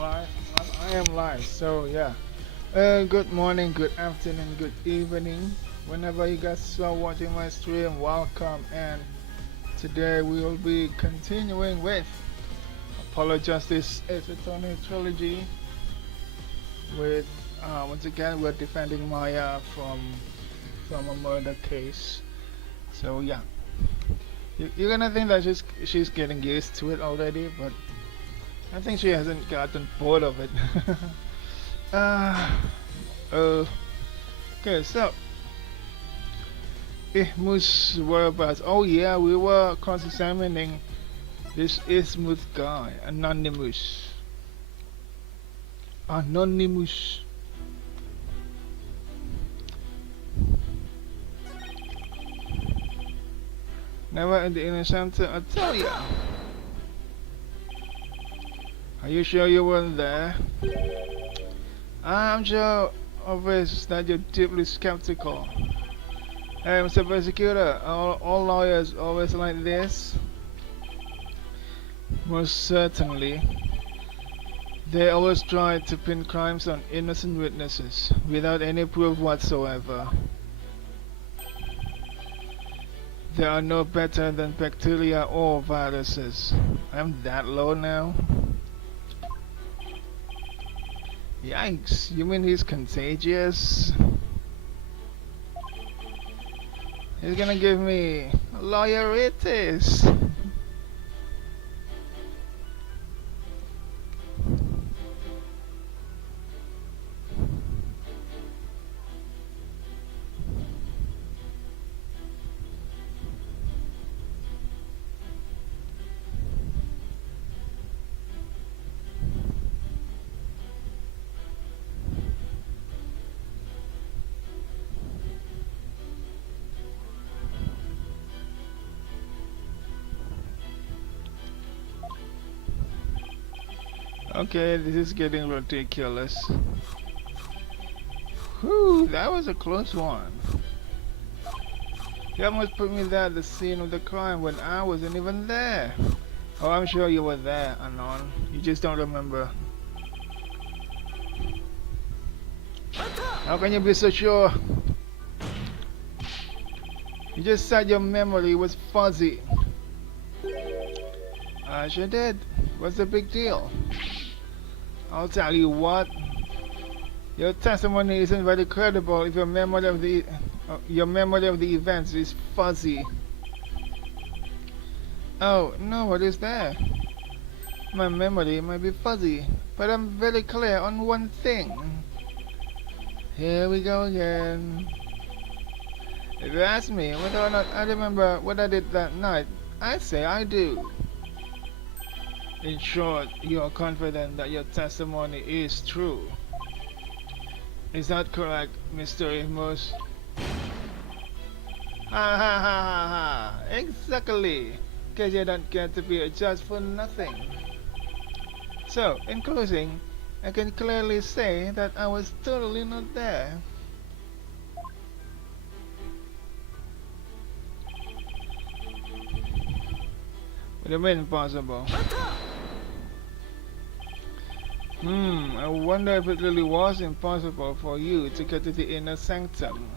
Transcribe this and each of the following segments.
live. I am live. So yeah. Good morning, good afternoon, good evening. Whenever you guys are watching my stream, welcome. And today we will be continuing with Apollo Justice Ace Attorney trilogy. With once again, we're defending Maya from a murder case. So yeah, you're gonna think that she's getting used to it already, but I think she hasn't gotten bored of it. uh, uh, okay, so Ihmus whereabouts. Oh yeah, we were cross-examining this Ismuth guy, Anonymous. Anonymous. Never in the inner center, I tell ya. Are you sure you weren't there? I'm sure of this that you're deeply skeptical. Hey, Mr. Prosecutor, all lawyers always like this? Most certainly. They always try to pin crimes on innocent witnesses without any proof whatsoever. They are no better than bacteria or viruses. I'm that low now? Yikes, you mean he's contagious? He's gonna give me lawyeritis. Okay, this is getting ridiculous. Whew, that was a close one. You almost put me there at the scene of the crime when I wasn't even there. Oh, I'm sure you were there, Anon. You just don't remember. How can you be so sure? You just said your memory was fuzzy. I sure did. What's the big deal? I'll tell you what. Your testimony isn't very credible if your memory of the events is fuzzy. Oh no, what is that? My memory might be fuzzy, but I'm very clear on one thing. Here we go again. If you ask me whether or not I remember what I did that night, I say I do. In short, you are confident that your testimony is true. Is that correct, Mr. Amos? Ha ha ha ha ha! Exactly! Because you don't get to be a judge for nothing. So, in closing, I can clearly say that I was totally not there. What do you mean impossible? I wonder if it really was impossible for you to get to the inner sanctum.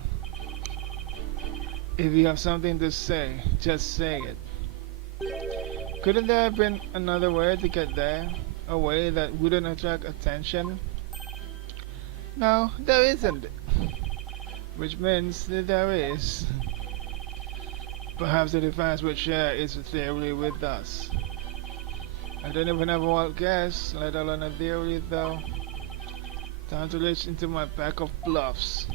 If you have something to say, just say it. Couldn't there have been another way to get there? A way that wouldn't attract attention? No, there isn't. Which means that there is. Perhaps the defense would share its theory with us. I don't even have a wild guess, let alone a theory though. Time to reach into my pack of bluffs.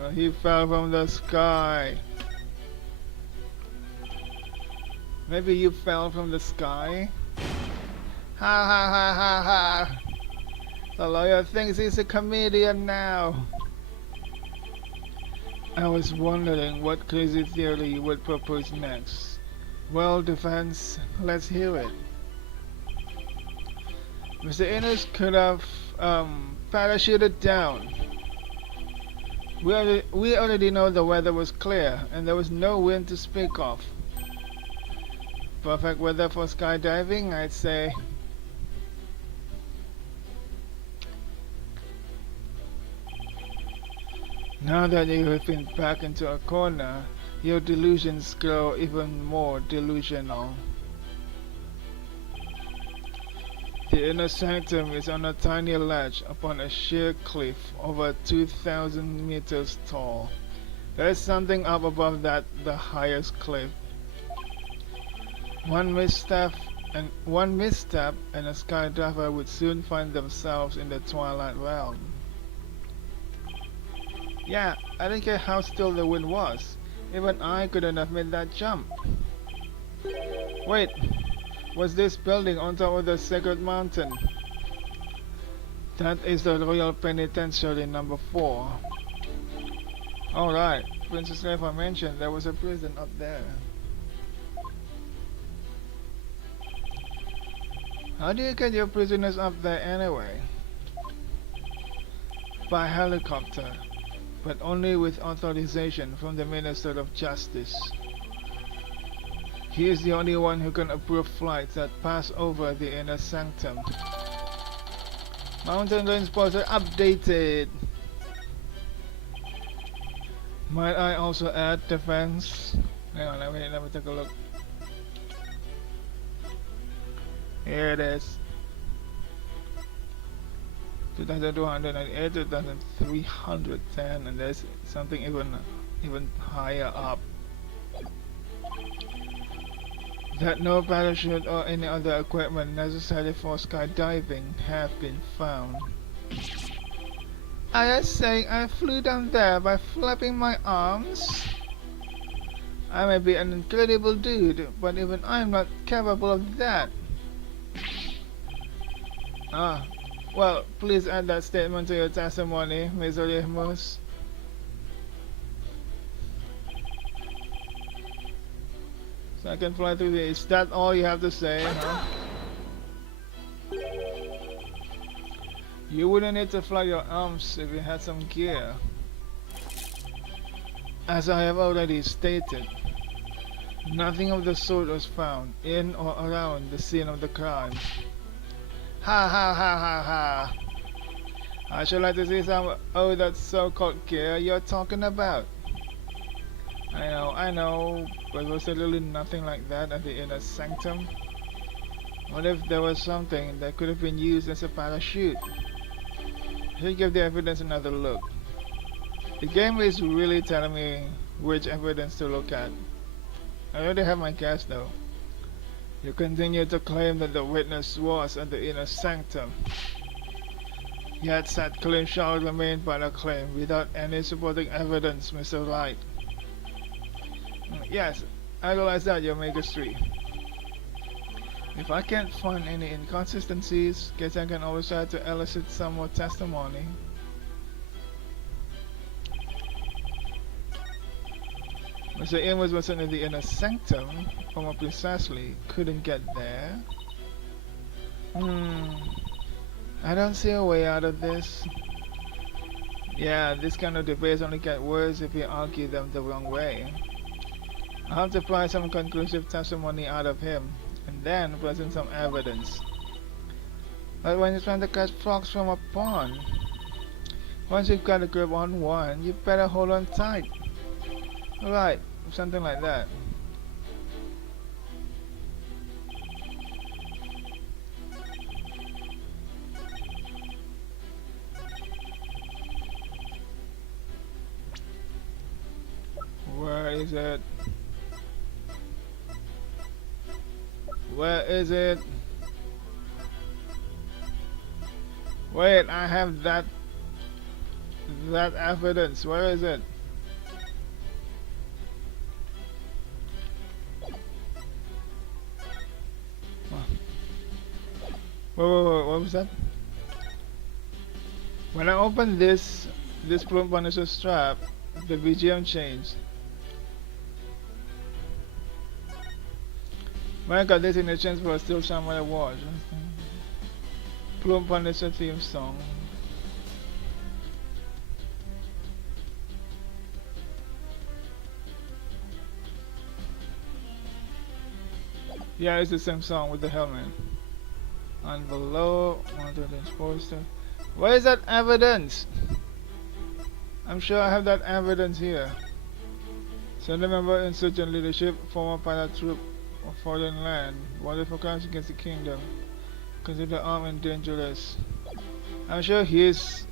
Oh, he fell from the sky. Maybe you fell from the sky? Ha ha ha ha ha! The lawyer thinks he's a comedian now. I was wondering what crazy theory you would propose next. Well, defense, let's hear it. Mr. Innes could have parachuted down. We already know the weather was clear and there was no wind to speak of. Perfect weather for skydiving, I'd say. Now that you have been backed into a corner, your delusions grow even more delusional. The inner sanctum is on a tiny ledge upon a sheer cliff over 2,000 meters tall. There is something up above that, the highest cliff. One misstep and a skydiver would soon find themselves in the twilight realm. Yeah, I didn't care how still the wind was. Even I couldn't have made that jump. Wait, what's this building on top of the sacred mountain? That is the Royal Penitentiary number 4. Alright, Princess Leifa mentioned there was a prison up there. How do you get your prisoners up there anyway? By helicopter, but only with authorization from the Minister of Justice. He is the only one who can approve flights that pass over the inner sanctum. Mountain range poster updated. Might I also add defense? Hang on, let me take a look. Here it is. 2,298, 2,310, and there's something even higher up. That no parachute or any other equipment necessary for skydiving have been found. I just saying I flew down there by flapping my arms? I may be an incredible dude, but even I'm not capable of that. Ah, well, please add that statement to your testimony, Ms. Olymus. So I can fly through the... Is that all you have to say, huh? You wouldn't need to fly your arms if you had some gear. As I have already stated, nothing of the sort was found in or around the scene of the crime. Ha ha ha ha ha! I should like to see some of that so-called gear you're talking about. I know, but was there really nothing like that at the inner sanctum? What if there was something that could have been used as a parachute? I should give the evidence another look. The game is really telling me which evidence to look at. I already have my guess though. You continue to claim that the witness was at the inner sanctum. Yet that claim shall remain but a claim without any supporting evidence, Mr. Wright. Yes, I realize that, your Omega 3. If I can't find any inconsistencies, guess I can always try to elicit some more testimony. Mr. Amos wasn't in the inner sanctum, or more precisely, couldn't get there. I don't see a way out of this. Yeah, this kind of debates only get worse if you argue them the wrong way. I'll have to pry some conclusive testimony out of him, and then present some evidence. But when you're trying to catch frogs from a pond, once you've got a grip on one, you better hold on tight. Right, something like that. Where is it? Where is it? Wait, I have that evidence. Where is it? Whoa, what was that? When I opened this Plume Punisher strap, the BGM changed. When I got this in a chance for a Still Shine When I Watch. Plume Punisher theme song. Yeah, it's the same song with the helmet. And below, evidence poster. Where is that evidence? I'm sure I have that evidence here. Send a member insurgent leadership, former pilot troop of foreign land, wanted for crimes against the kingdom. Considered armed and dangerous. I'm sure his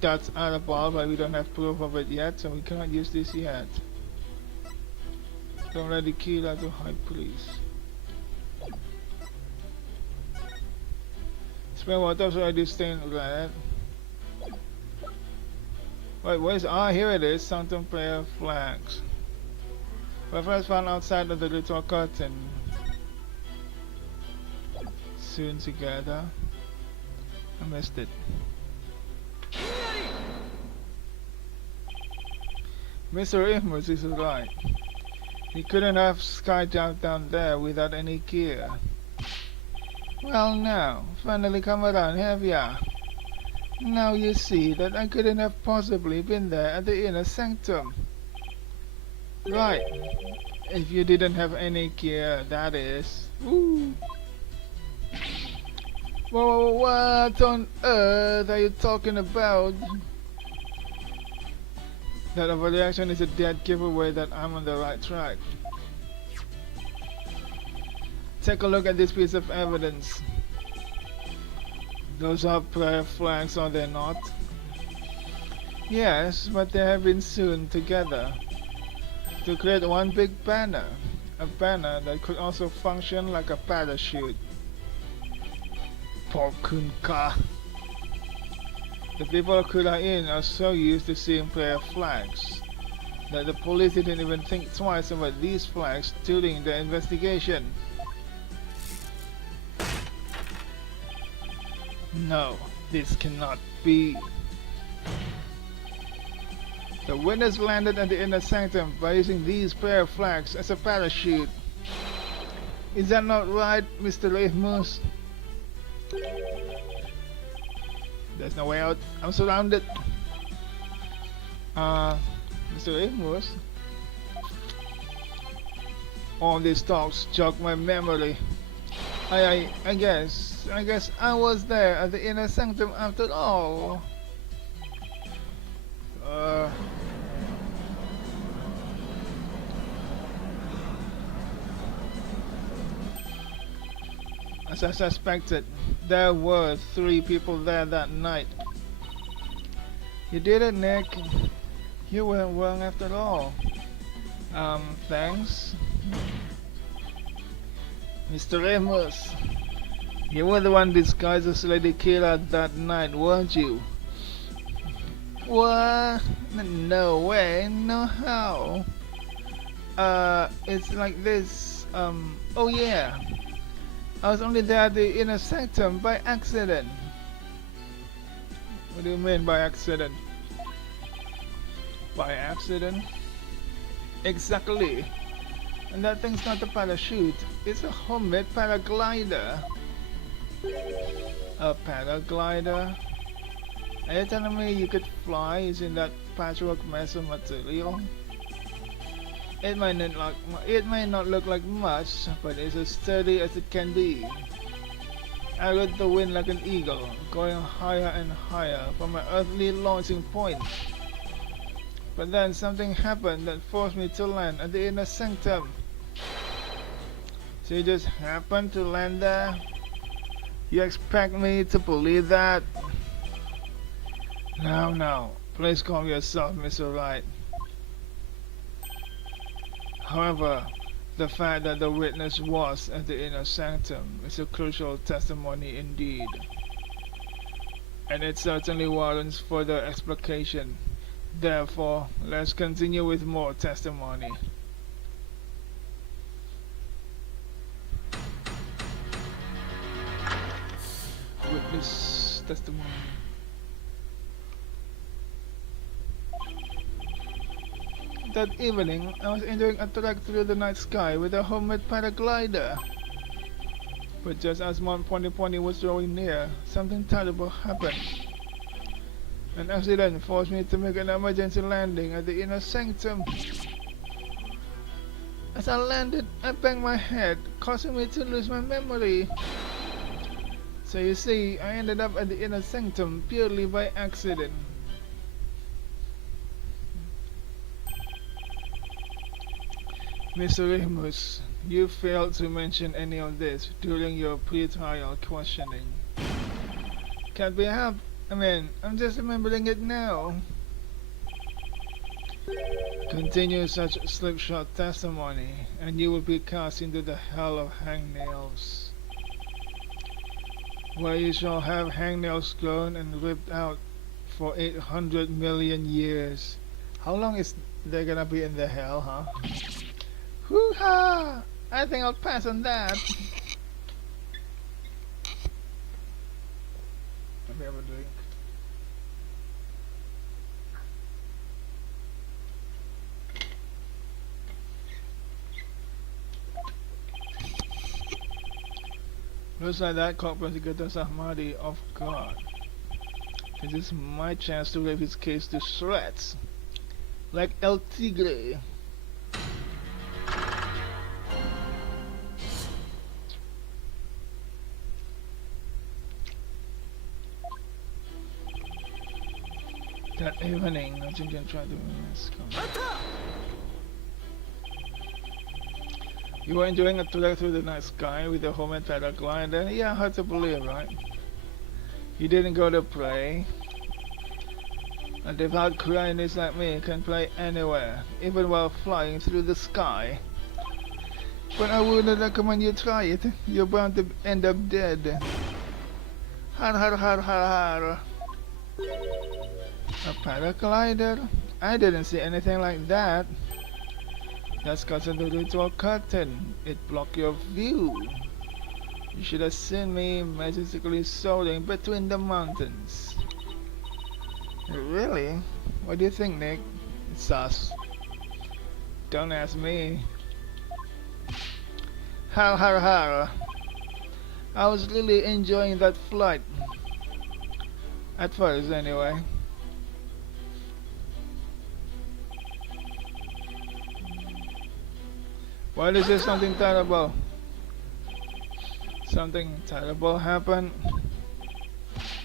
that's out of ball, but we don't have proof of it yet, so we cannot use this yet. Don't let the killer to hide, please. Spend water so I do stain red. Wait, where's here it is, Sanctum Prayer Flags. Reference found outside of the little curtain. Soon together. I missed it. Mr. Amos is right. He couldn't have skyjumped down there without any gear. Well now, finally come around, have ya? Now you see that I couldn't have possibly been there at the inner sanctum. Right. If you didn't have any gear, that is. Ooh. Whoa, what on earth are you talking about? That overreaction is a dead giveaway that I'm on the right track. Take a look at this piece of evidence. Those are prayer flags, are they not? Yes, but they have been sewn together to create one big banner. A banner that could also function like a parachute. Porkunka. The people of Kurain are so used to seeing prayer flags that the police didn't even think twice about these flags during the investigation. No, this cannot be. The winners landed at the inner sanctum by using these prayer flags as a parachute. Is that not right, Mr. Amos? There's no way out. I'm surrounded. Mr. Amos? All these talks jog my memory. I guess I was there at the inner sanctum after all. As I suspected, there were 3 people there that night. You did it, Nick. You weren't wrong after all. Thanks. Mr. Amos, you were the one disguised as Lady Kira that night, weren't you? What? No way, no how. It's like this, oh yeah. I was only there at the inner sanctum by accident. What do you mean by accident? By accident? Exactly. And that thing's not a parachute, it's a homemade paraglider. A paraglider? Are you telling me you could fly using that patchwork mess of material? It might not look like much, but it's as sturdy as it can be. I rode the wind like an eagle, going higher and higher from my earthly launching point. But then something happened that forced me to land at the inner sanctum. So you just happened to land there? You expect me to believe that? No, please calm yourself, Mr. Wright. However, the fact that the witness was at the inner sanctum is a crucial testimony indeed. And it certainly warrants further explication. Therefore, let's continue with more testimony. Witness testimony. That evening, I was enjoying a trek through the night sky with a homemade paraglider. But just as Mount Pony was drawing near, something terrible happened. An accident forced me to make an emergency landing at the inner sanctum. As I landed, I banged my head, causing me to lose my memory. So you see, I ended up at the inner sanctum purely by accident. Mr. Remus, you failed to mention any of this during your pre-trial questioning. Can't be helped. I mean, I'm just remembering it now. Continue such slipshod testimony, and you will be cast into the hell of hangnails, where you shall have hangnails grown and ripped out for 800 million years. How long is they gonna be in the hell, huh? Hoo-ha! I think I'll pass on that. Let me have a drink. Looks like that caught Prosecutor Ahmadi off guard. This is my chance to rip his case to shreds. Like El Tigre. That evening, Jinjin tried to You were enjoying a tour through the night sky with a homemade paraglider? Yeah, hard to believe, right? You didn't go to play. A devout Koreanist like me can play anywhere, even while flying through the sky. But I wouldn't recommend you try it. You're bound to end up dead. Har har har har har. A paraglider? I didn't see anything like that. That's cause of the ritual curtain. It blocked your view. You should have seen me majestically soaring between the mountains. Really? What do you think, Nick? It's sus. Don't ask me. Har har har. I was really enjoying that flight. At first, anyway. Why is there something terrible? Something terrible happened?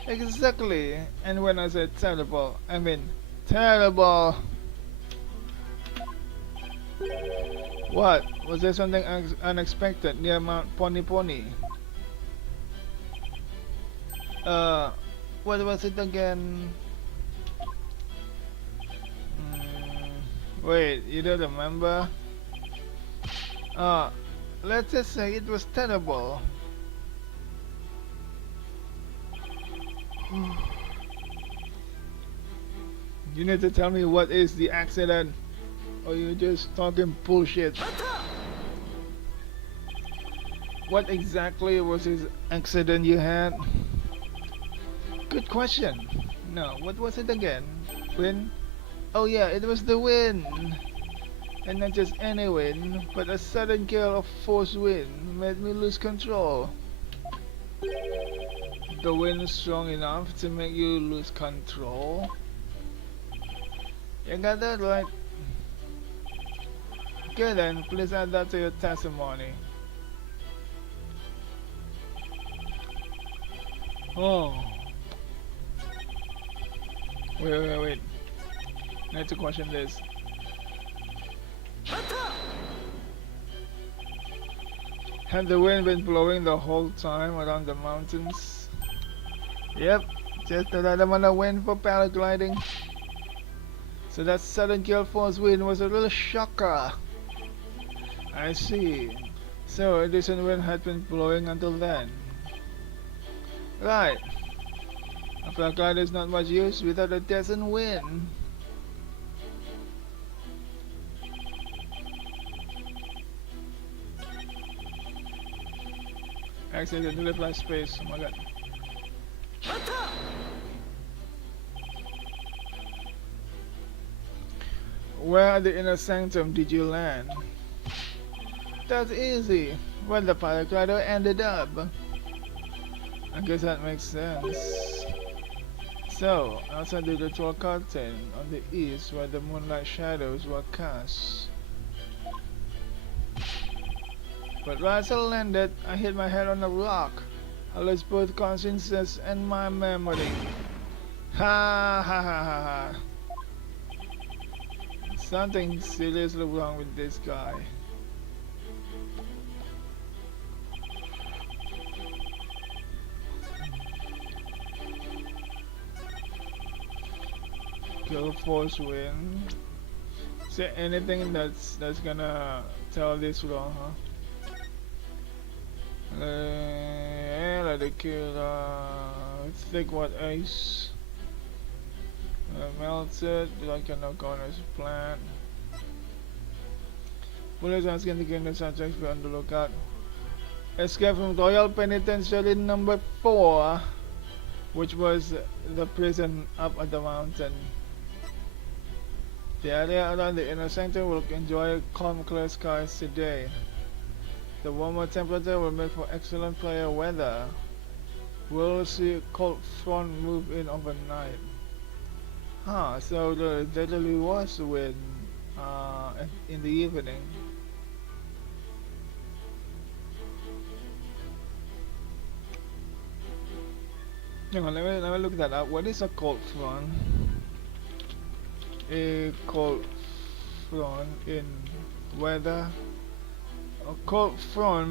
Exactly. And when I said terrible, I mean terrible. What? Was there something unexpected near Mount Pony Pony? What was it again? Wait, you don't remember? Let's just say it was terrible. You need to tell me what is the accident, or you just talking bullshit. What exactly was this accident you had? Good question. No, what was it again? Wind? Oh yeah, it was the wind. And not just any wind, but a sudden gale of force wind made me lose control. The wind is strong enough to make you lose control? You got that right. Okay then, please add that to your testimony. Oh. Wait. I need to question this. Had the wind been blowing the whole time around the mountains? Yep, just another amount of wind for paragliding. So that sudden gale force wind was a real shocker. I see. So a decent wind had been blowing until then. Right. A paraglider is not much use without a decent wind. Accident to reply space. Oh my god. Where at the inner sanctum did you land? That's easy. Where the paraglider ended up. I guess that makes sense. So, outside the ritual curtain on the east where the moonlight shadows were cast. But as I landed, I hit my head on a rock. I lost both consciousness and my memory. Ha ha ha ha ha. Something seriously wrong with this guy. Kill force win. Is there anything that's gonna tell this wrong, huh? Let it kill. Let's think what ace. Melted. Like a knock on his plant. Police asking the game the subjects be on the lookout. Escape from Royal Penitentiary number 4, which was the prison up at the mountain. The area around the inner sanctum will enjoy calm clear skies today. The warmer temperature will make for excellent player weather. We'll see a cold front move in overnight. Huh, so there literally was wind in the evening. Hang on, let me look that up. What is a cold front? A cold front in weather. A cold front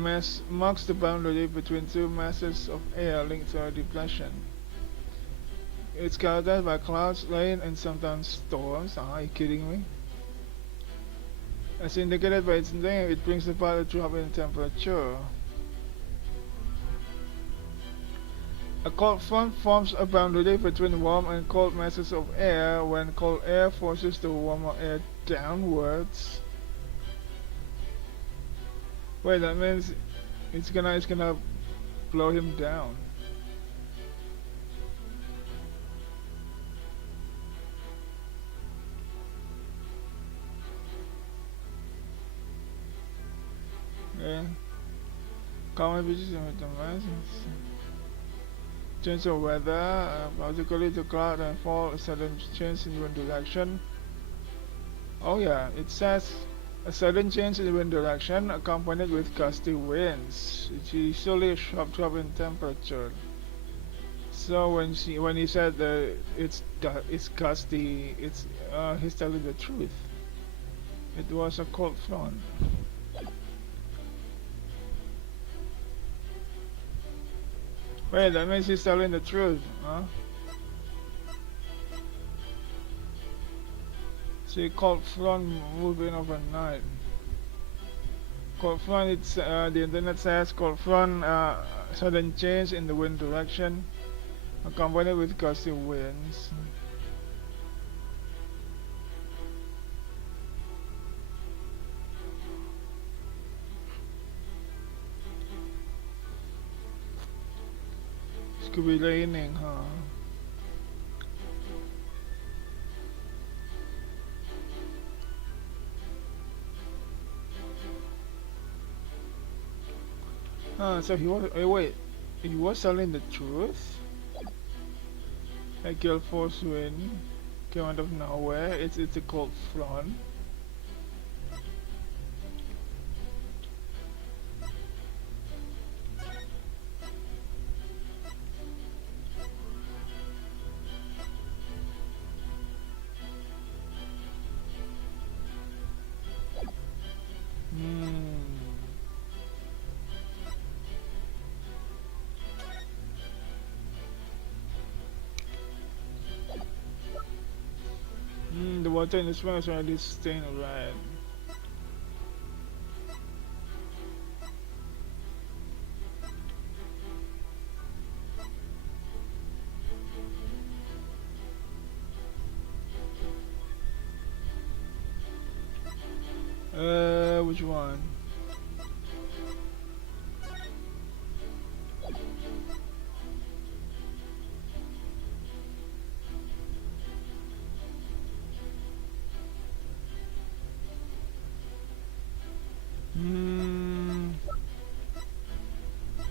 marks the boundary between two masses of air linked to a depression. It's characterized by clouds, rain, and sometimes storms. Are you kidding me? As indicated by its name, it brings about a drop in temperature. A cold front forms a boundary between warm and cold masses of air when cold air forces the warmer air downwards. Wait, that means it's gonna blow him down. Yeah. Common beaches with the masses. Change of weather, particularly to cloud and fall, a sudden change in wind direction. Oh yeah, it says a sudden change in wind direction accompanied with gusty winds. It's usually a sharp drop in temperature. So when he said that it's gusty, he's telling the truth. It was a cold front. Wait, that means he's telling the truth, huh? See, cold front moving overnight. Cold front, the internet says cold front, sudden change in the wind direction, accompanied with gusty winds. It could be raining, huh? So he was. Wait, he was telling the truth? A gale force wind came out of nowhere. It's a cold front. The water in the spring is already stained red. Which one? Hmm.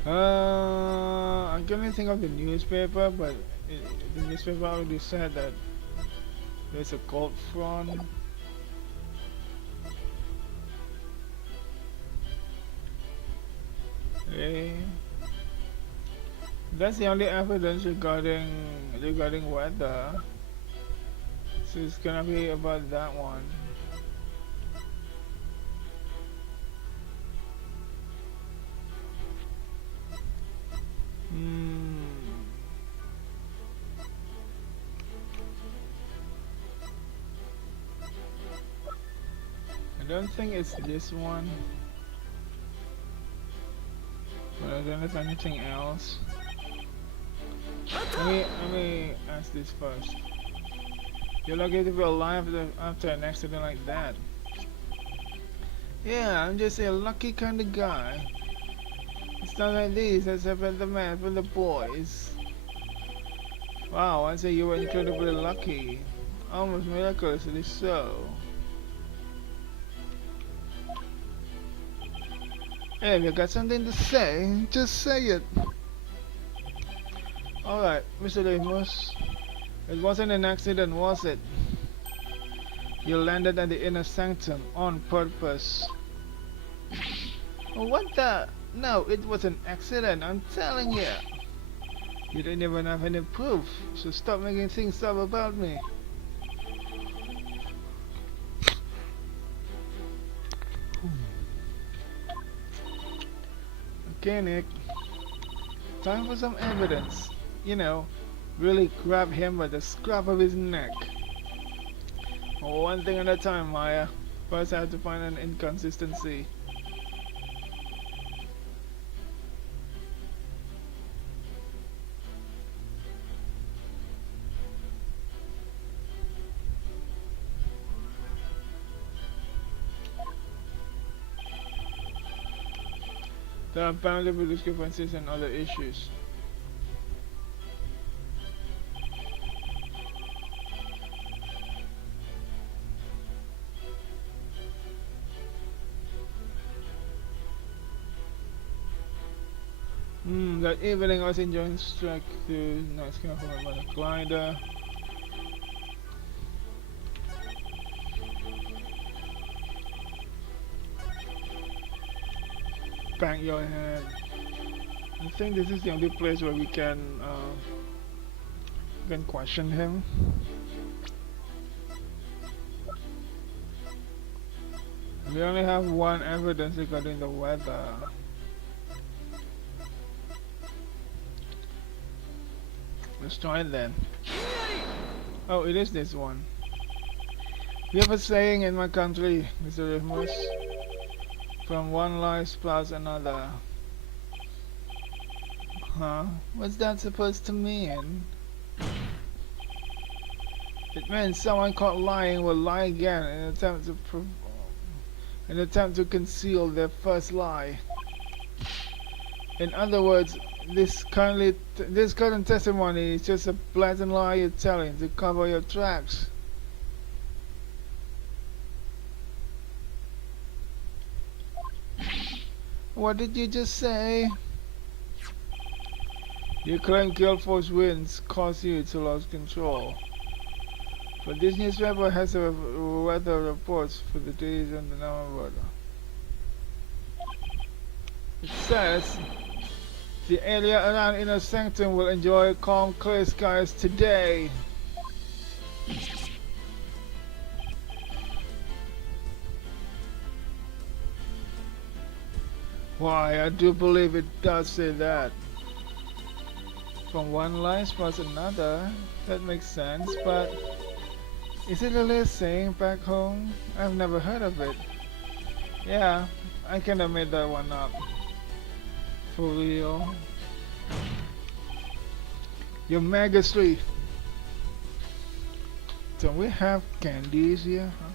I can only think of the newspaper, but the newspaper already said that there's a cold front. Okay. That's the only evidence regarding weather. So it's gonna be about that one. Hmm. I don't think it's this one. But I don't know if anything else. Let me ask this first. You're lucky to be alive after an accident like that. Yeah, I'm just a lucky kind of guy. It's not like this, except for the man, for the boys. Wow, I'd say you were incredibly lucky. Almost miraculously so. Hey, if you got something to say, just say it. Alright, Mr. Ramos. It wasn't an accident, was it? You landed at the inner sanctum on purpose. What the? No, it was an accident, I'm telling you. You didn't even have any proof, so stop making things up about me. Okay, Nick. Time for some evidence. You know, really grab him by the scruff of his neck. One thing at a time, Maya. First I have to find an inconsistency. There are boundary discrepancies and other issues. That evening I was enjoying strike to nice kind of a glider. Bang your head. I think this is the only place where we can question him. We only have one evidence regarding the weather. Let's try it then. Oh, it is this one. We have a saying in my country, Mr. Ramos. From one lie sprouts another. Huh? What's that supposed to mean? It means someone caught lying will lie again in an attempt to conceal their first lie. In other words, this current testimony is just a blatant lie you're telling to cover your tracks. What did you just say? You claim Guild Force winds cause you to lose control. But this newspaper has a weather reports for the days and the November. It says the area around Inner Sanctum will enjoy calm, clear skies today. Why, I do believe it does say that. From one line plus another, that makes sense, but is it really a saying back home? I've never heard of it. Yeah, I can have made that one up. For real. Your Magistry. Don't we have candies here? Huh?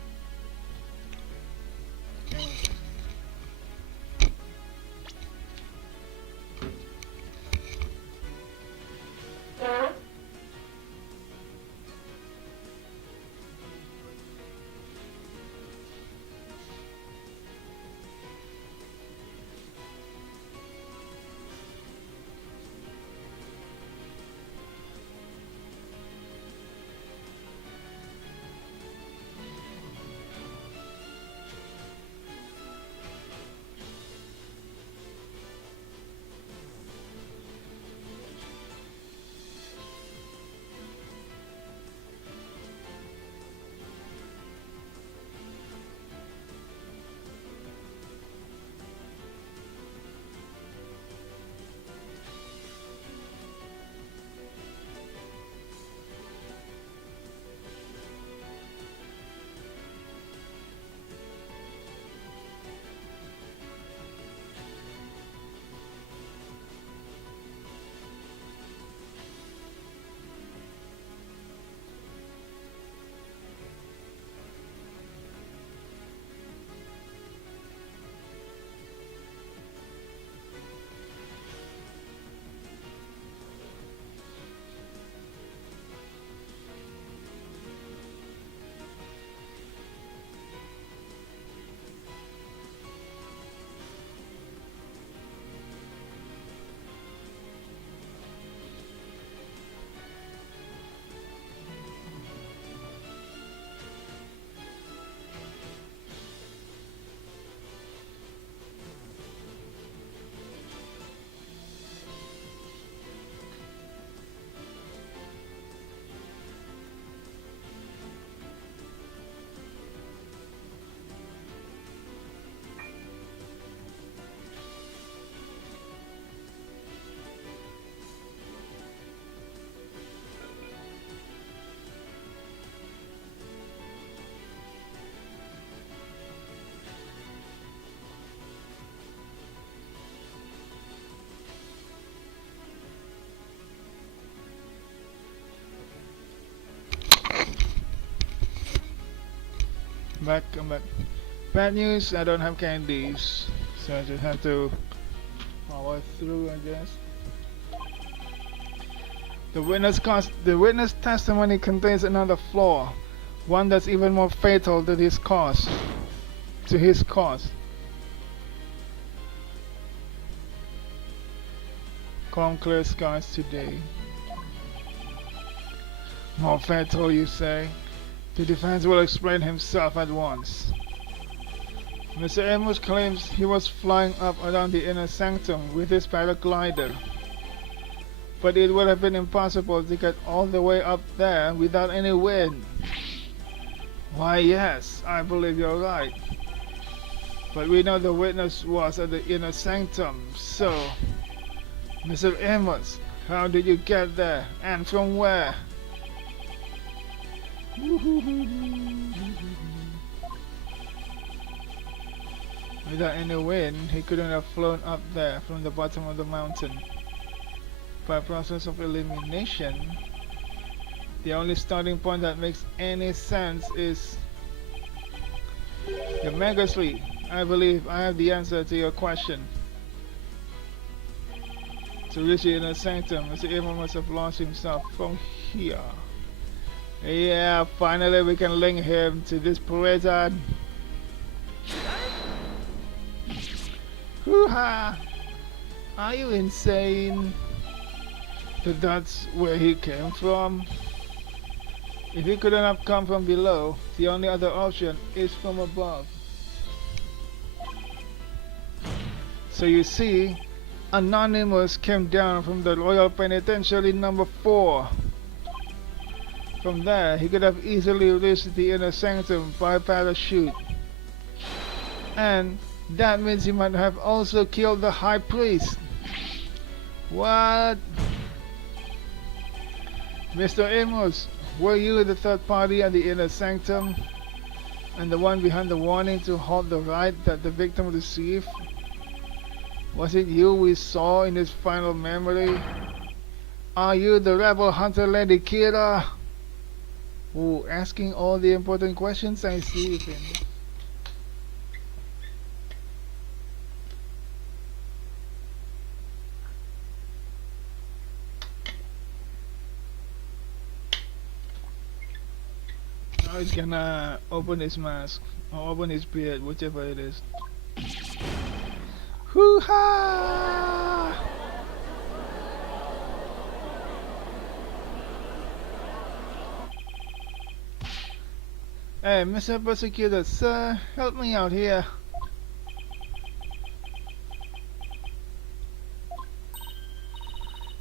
Come back. Bad news, I don't have candies. So I just have to power through, I guess. The witness testimony contains another flaw. One that's even more fatal to his cause. To his cause. Calm clear skies today. More fatal, you say? The defense will explain himself at once. Mr. Amos claims he was flying up around the inner sanctum with his paraglider. But it would have been impossible to get all the way up there without any wind. Why yes, I believe you're right. But we know the witness was at the inner sanctum, so... Mr. Amos, how did you get there? And from where? Without any wind, he couldn't have flown up there from the bottom of the mountain. By process of elimination, the only starting point that makes any sense is the Mega Sleep. I believe I have the answer to your question. To reach the inner sanctum, Mr. Amos must have launched himself from here. Yeah, finally we can link him to this prison. Hoo-ha! Are you insane? That's where he came from? If he couldn't have come from below, the only other option is from above. So you see, Anonymous came down from the Royal Penitentiary number 4. From there, he could have easily reached the inner sanctum by parachute. And that means he might have also killed the High Priest. What? Mr. Amos, were you the third party at the inner sanctum? And the one behind the warning to halt the ride that the victim received? Was it you we saw in his final memory? Are you the rebel hunter Lady Kira? Ooh, asking all the important questions, I see him. Now he's gonna open his mask, or open his beard, whichever it is. Hoo-ha! Hey, Mr. Prosecutor, sir, help me out here.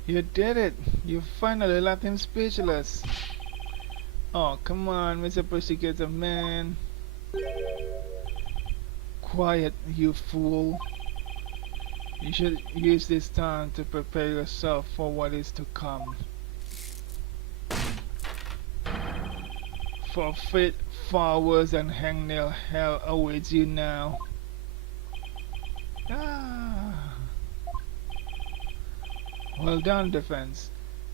You did it. You finally left him speechless. Oh, come on, Mr. Prosecutor, man. Quiet, you fool. You should use this time to prepare yourself for what is to come. For fate far worse than hangnail hell awaits you now. Ah. Well done, defense.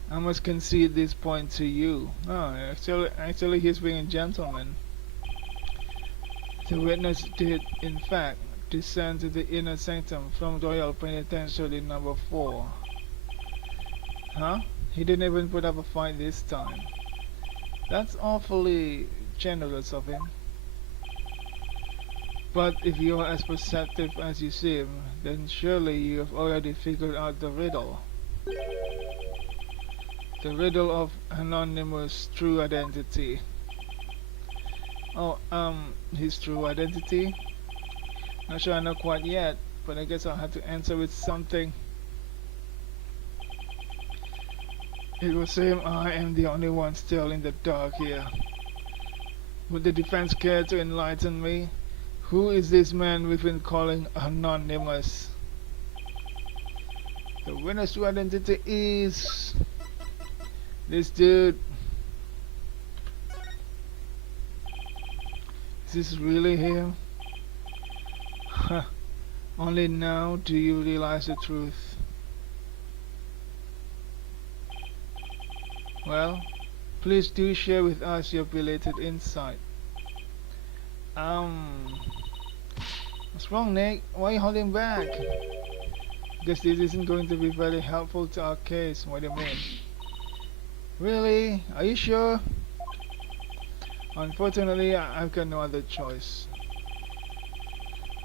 I must concede this point to you. Oh, actually he's being a gentleman. The witness did, in fact, descend to the inner sanctum from Royal Penitentiary number 4. Huh? He didn't even put up a fight this time. That's awfully generous of him. But if you are as perceptive as you seem, then surely you have already figured out the riddle. The riddle of Anonymous' true identity. Oh, his true identity? Not sure I know quite yet, but I guess I'll have to answer with something. It would seem I am the only one still in the dark here. Would the defense care to enlighten me? Who is this man we've been calling Anonymous? The witness to identity is this dude. Is this really him? Huh. Only now do you realize the truth. Well, please do share with us your belated insight. Um, what's wrong, Nick? Why are you holding back? Guess this isn't going to be very helpful to our case. What do you mean? Really? Are you sure? Unfortunately, I've got no other choice.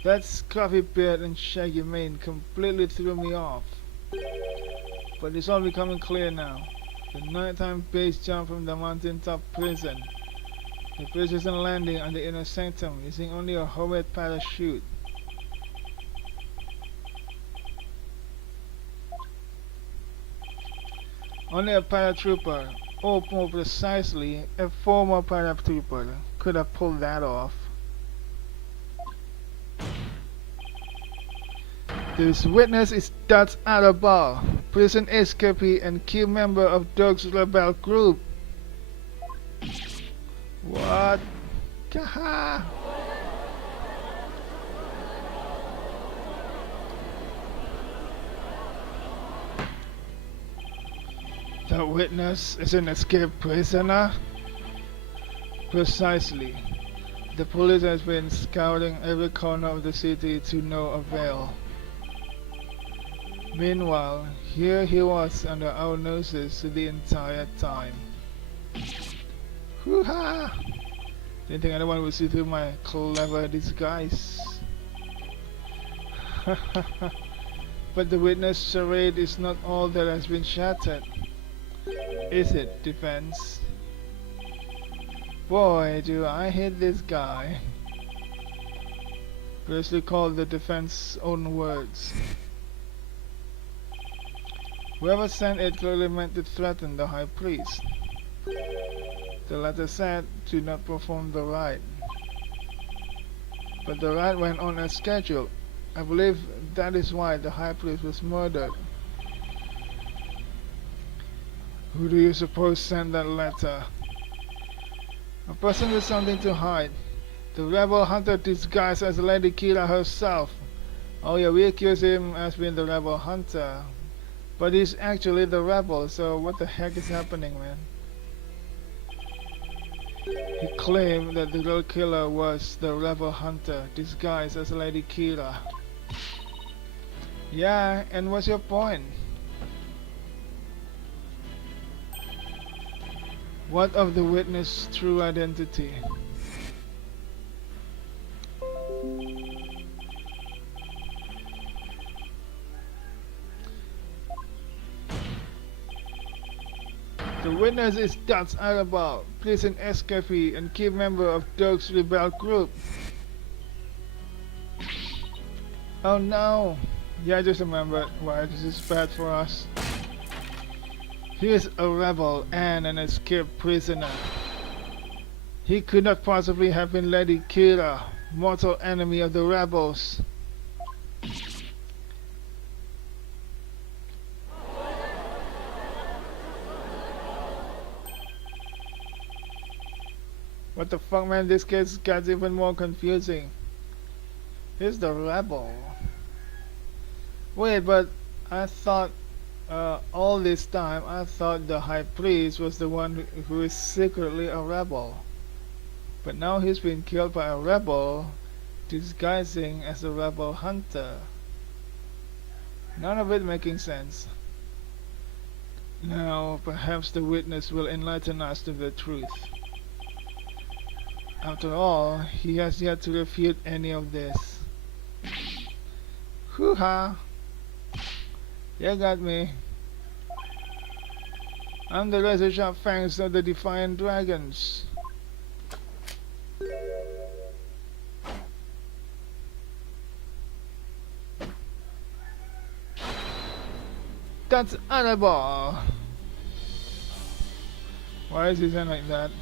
That scruffy beard and shaggy mane completely threw me off. But it's all becoming clear now. The nighttime base jump from the mountaintop prison. The precision landing on the inner sanctum using only a homemade parachute. Only a paratrooper, or more precisely, a former paratrooper, could have pulled that off. This witness is Dutch Arabal, prison escapee and key member of Doug's rebel group. What? Kaha! The witness is an escaped prisoner? Precisely. The police has been scouting every corner of the city to no avail. Meanwhile, here he was under our noses the entire time. Hoo-ha! Didn't think anyone would see through my clever disguise. But the witness charade is not all that has been shattered. Is it, defense? Boy, do I hate this guy. Presley called the defense's own words. Whoever sent it clearly meant to threaten the high priest. The letter said, "Do not perform the rite." But the rite went on as scheduled. I believe that is why the high priest was murdered. Who do you suppose sent that letter? A person with something to hide. The rebel hunter disguised as Lady Kira herself. Oh yeah, we accuse him as being the rebel hunter. But he's actually the rebel, so what the heck is happening, man? He claimed that the real killer was the rebel hunter disguised as Lady Kira. Yeah, and what's your point? What of the witness' true identity? The witness is Dutch Arabal, prison escapee and key member of Doug's rebel group. Oh no! Yeah, I just remembered why this is bad for us. He is a rebel and an escaped prisoner. He could not possibly have been Lady Kira, mortal enemy of the rebels. What the fuck, man, this case got even more confusing. He's the rebel. Wait, but I thought all this time I thought the high priest was the one who is secretly a rebel. But now he's been killed by a rebel disguising as a rebel hunter. None of it making sense. Now perhaps the witness will enlighten us to the truth. After all, he has yet to refute any of this. Hoo-ha! You got me. I'm the razor sharp fangs of the Defiant Dragons. That's Annabelle! Why is he sound like that?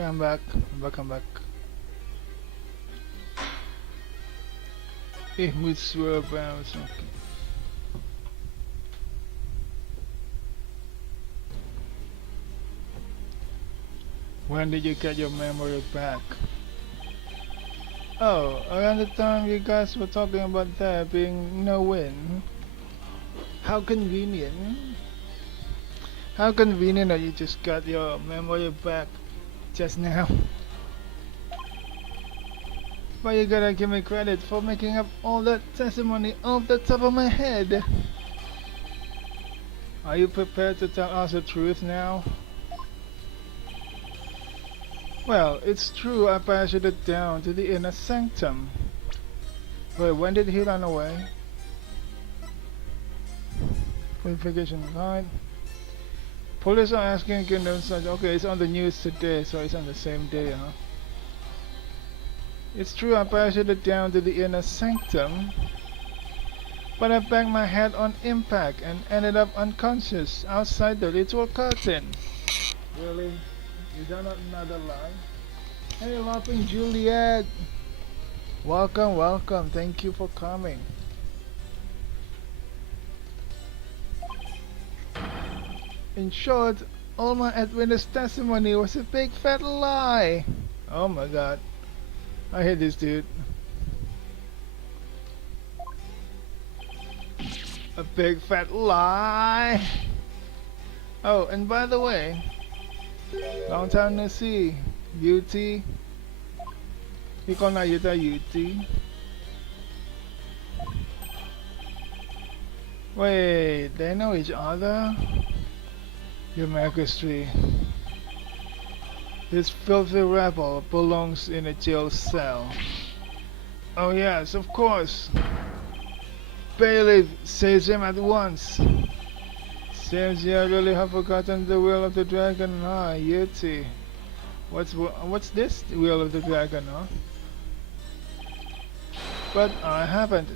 Okay, I'm back. I'm back. Ich muss bounce. Okay. When did you get your memory back? Oh, around the time you guys were talking about there being no win. How convenient. How convenient that you just got your memory back just now. But you gotta give me credit for making up all that testimony off the top of my head. Are you prepared to tell us the truth now? Well, it's true I parachuted down to the inner sanctum. But when did he run away? Verification, right? Police are asking again. Okay, it's on the news today, so it's on the same day, huh? It's true I parachuted down to the inner sanctum, but I banged my head on impact and ended up unconscious outside the ritual curtain. Really? Is that not another lie? Hey, Laughing Juliet! Welcome, welcome. Thank you for coming. In short, all my eyewitness testimony was a big fat lie. Oh my god. I hate this dude. A big fat lie. Oh, and by the way, long time no see. UT. Ikaw na yuta UT. Wait, they know each other? Your Magistry. This filthy rebel belongs in a jail cell. Oh yes, of course. Bailiff saves him at once. Seems you really have forgotten the will of the dragon, huh, Yeti? What's this? The will of the dragon, huh? But I haven't.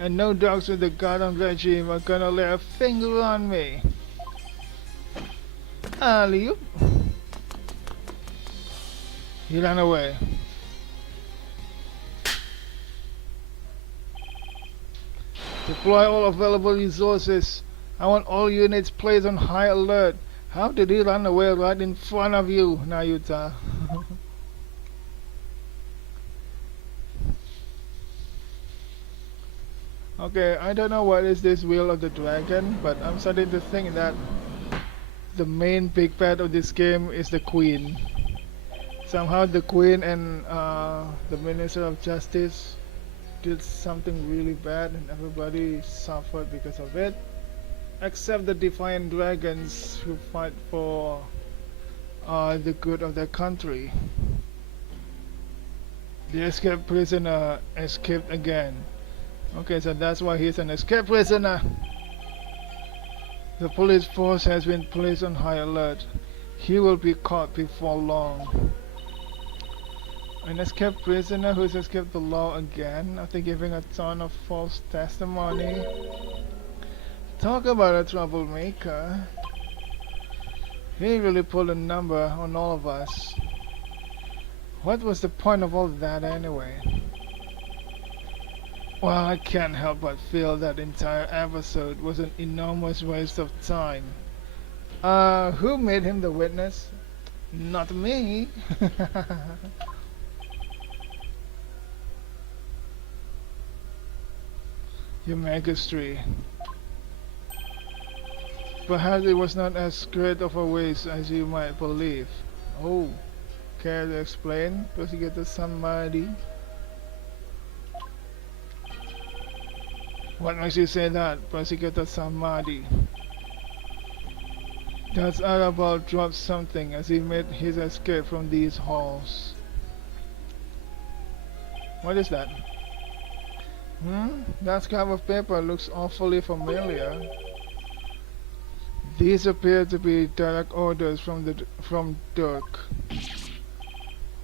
And no dogs with the goddamn regime are gonna lay a finger on me. Alley-oop. He ran away. Deploy all available resources. I want all units placed on high alert. How did he run away right in front of you, Nayuta? Okay, I don't know what is this Wheel of the Dragon, but I'm starting to think that the main big bad of this game is the Queen. Somehow the Queen and the Minister of Justice did something really bad and everybody suffered because of it. Except the Defiant Dragons who fight for the good of their country. The escaped prisoner escaped again. Okay, so that's why he's an escaped prisoner. The police force has been placed on high alert. He will be caught before long. An escaped prisoner who's escaped the law again after giving a ton of false testimony. Talk about a troublemaker. He really pulled a number on all of us. What was the point of all that anyway? Well, I can't help but feel that entire episode was an enormous waste of time. Who made him the witness? Not me. Your Majesty. Perhaps it was not as great of a waste as you might believe. Oh, care to explain, Prosecutor Samadi? What makes you say that, Prosecutor Samadi? That Arabal dropped something as he made his escape from these halls. What is that? That scrap of paper looks awfully familiar. These appear to be direct orders from Dirk.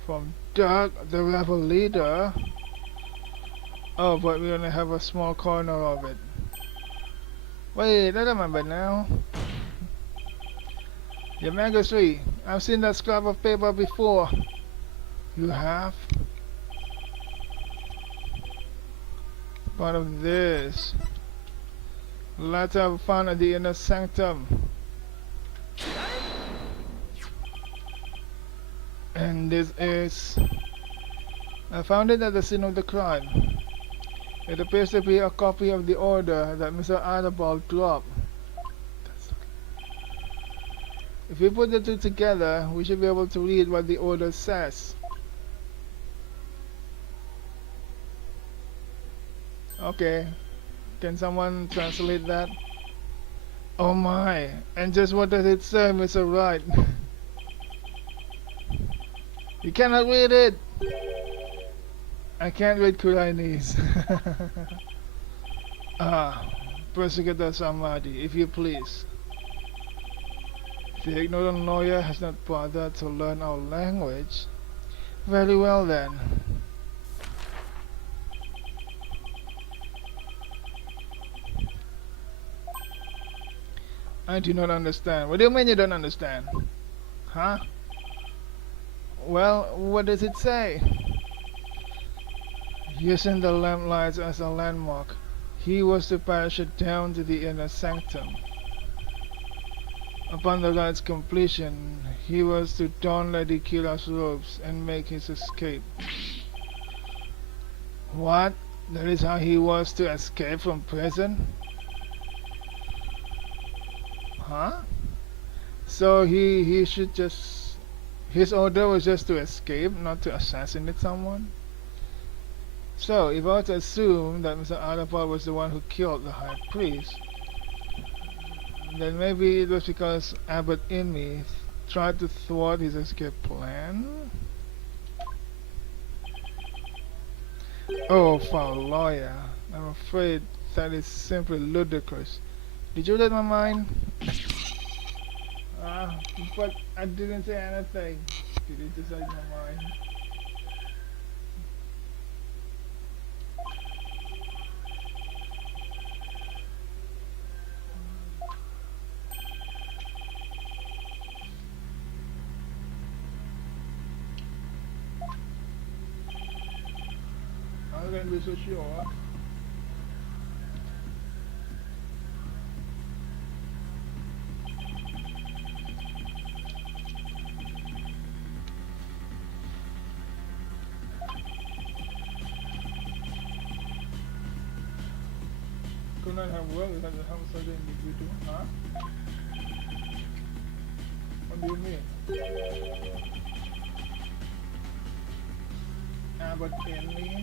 From Dirk, the rebel leader? Oh, but we only have a small corner of it. Wait, I remember now. Yamagashri, I've seen that scrap of paper before. You have? Part of this. Letter found at the inner sanctum. And this is... I found it at the scene of the crime. It appears to be a copy of the order that Mr. Archibald dropped. If we put the two together, we should be able to read what the order says. Okay, can someone translate that? Oh my, and just what does it say, Mr. Wright? You cannot read it! I can't read Koreanese. Prosecutor Samadi, if you please. The ignorant lawyer has not bothered to learn our language. Very well then. I do not understand. What do you mean you don't understand? Huh? Well, what does it say? Using the lamplights as a landmark, he was to parachute down to the inner sanctum. Upon the light's completion, he was to don Lady Kira's robes and make his escape. What? That is how he was to escape from prison? Huh? So he should just... His order was just to escape, not to assassinate someone? So, if I were to assume that Mr. Archibald was the one who killed the High Priest, then maybe it was because Abbot Inmee tried to thwart his escape plan? Oh, foul lawyer. I'm afraid that is simply ludicrous. Did you read my mind? But I didn't say anything. Did you decide my mind? I'm gonna be so sure. Could not have well because I have a certain individual, huh? What do you mean? Abbot Inmee?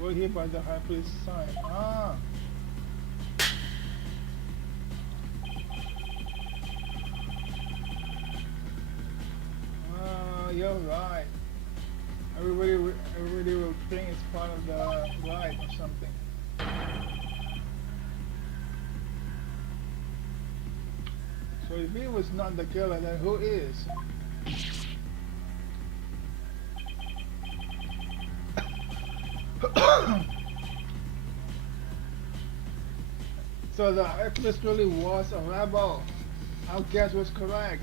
Were here by the high priest's side. You're right. Everybody will think it's part of the ride or something. So if he was not the killer, then who is? So the high priest really was a rebel. Our guess was correct.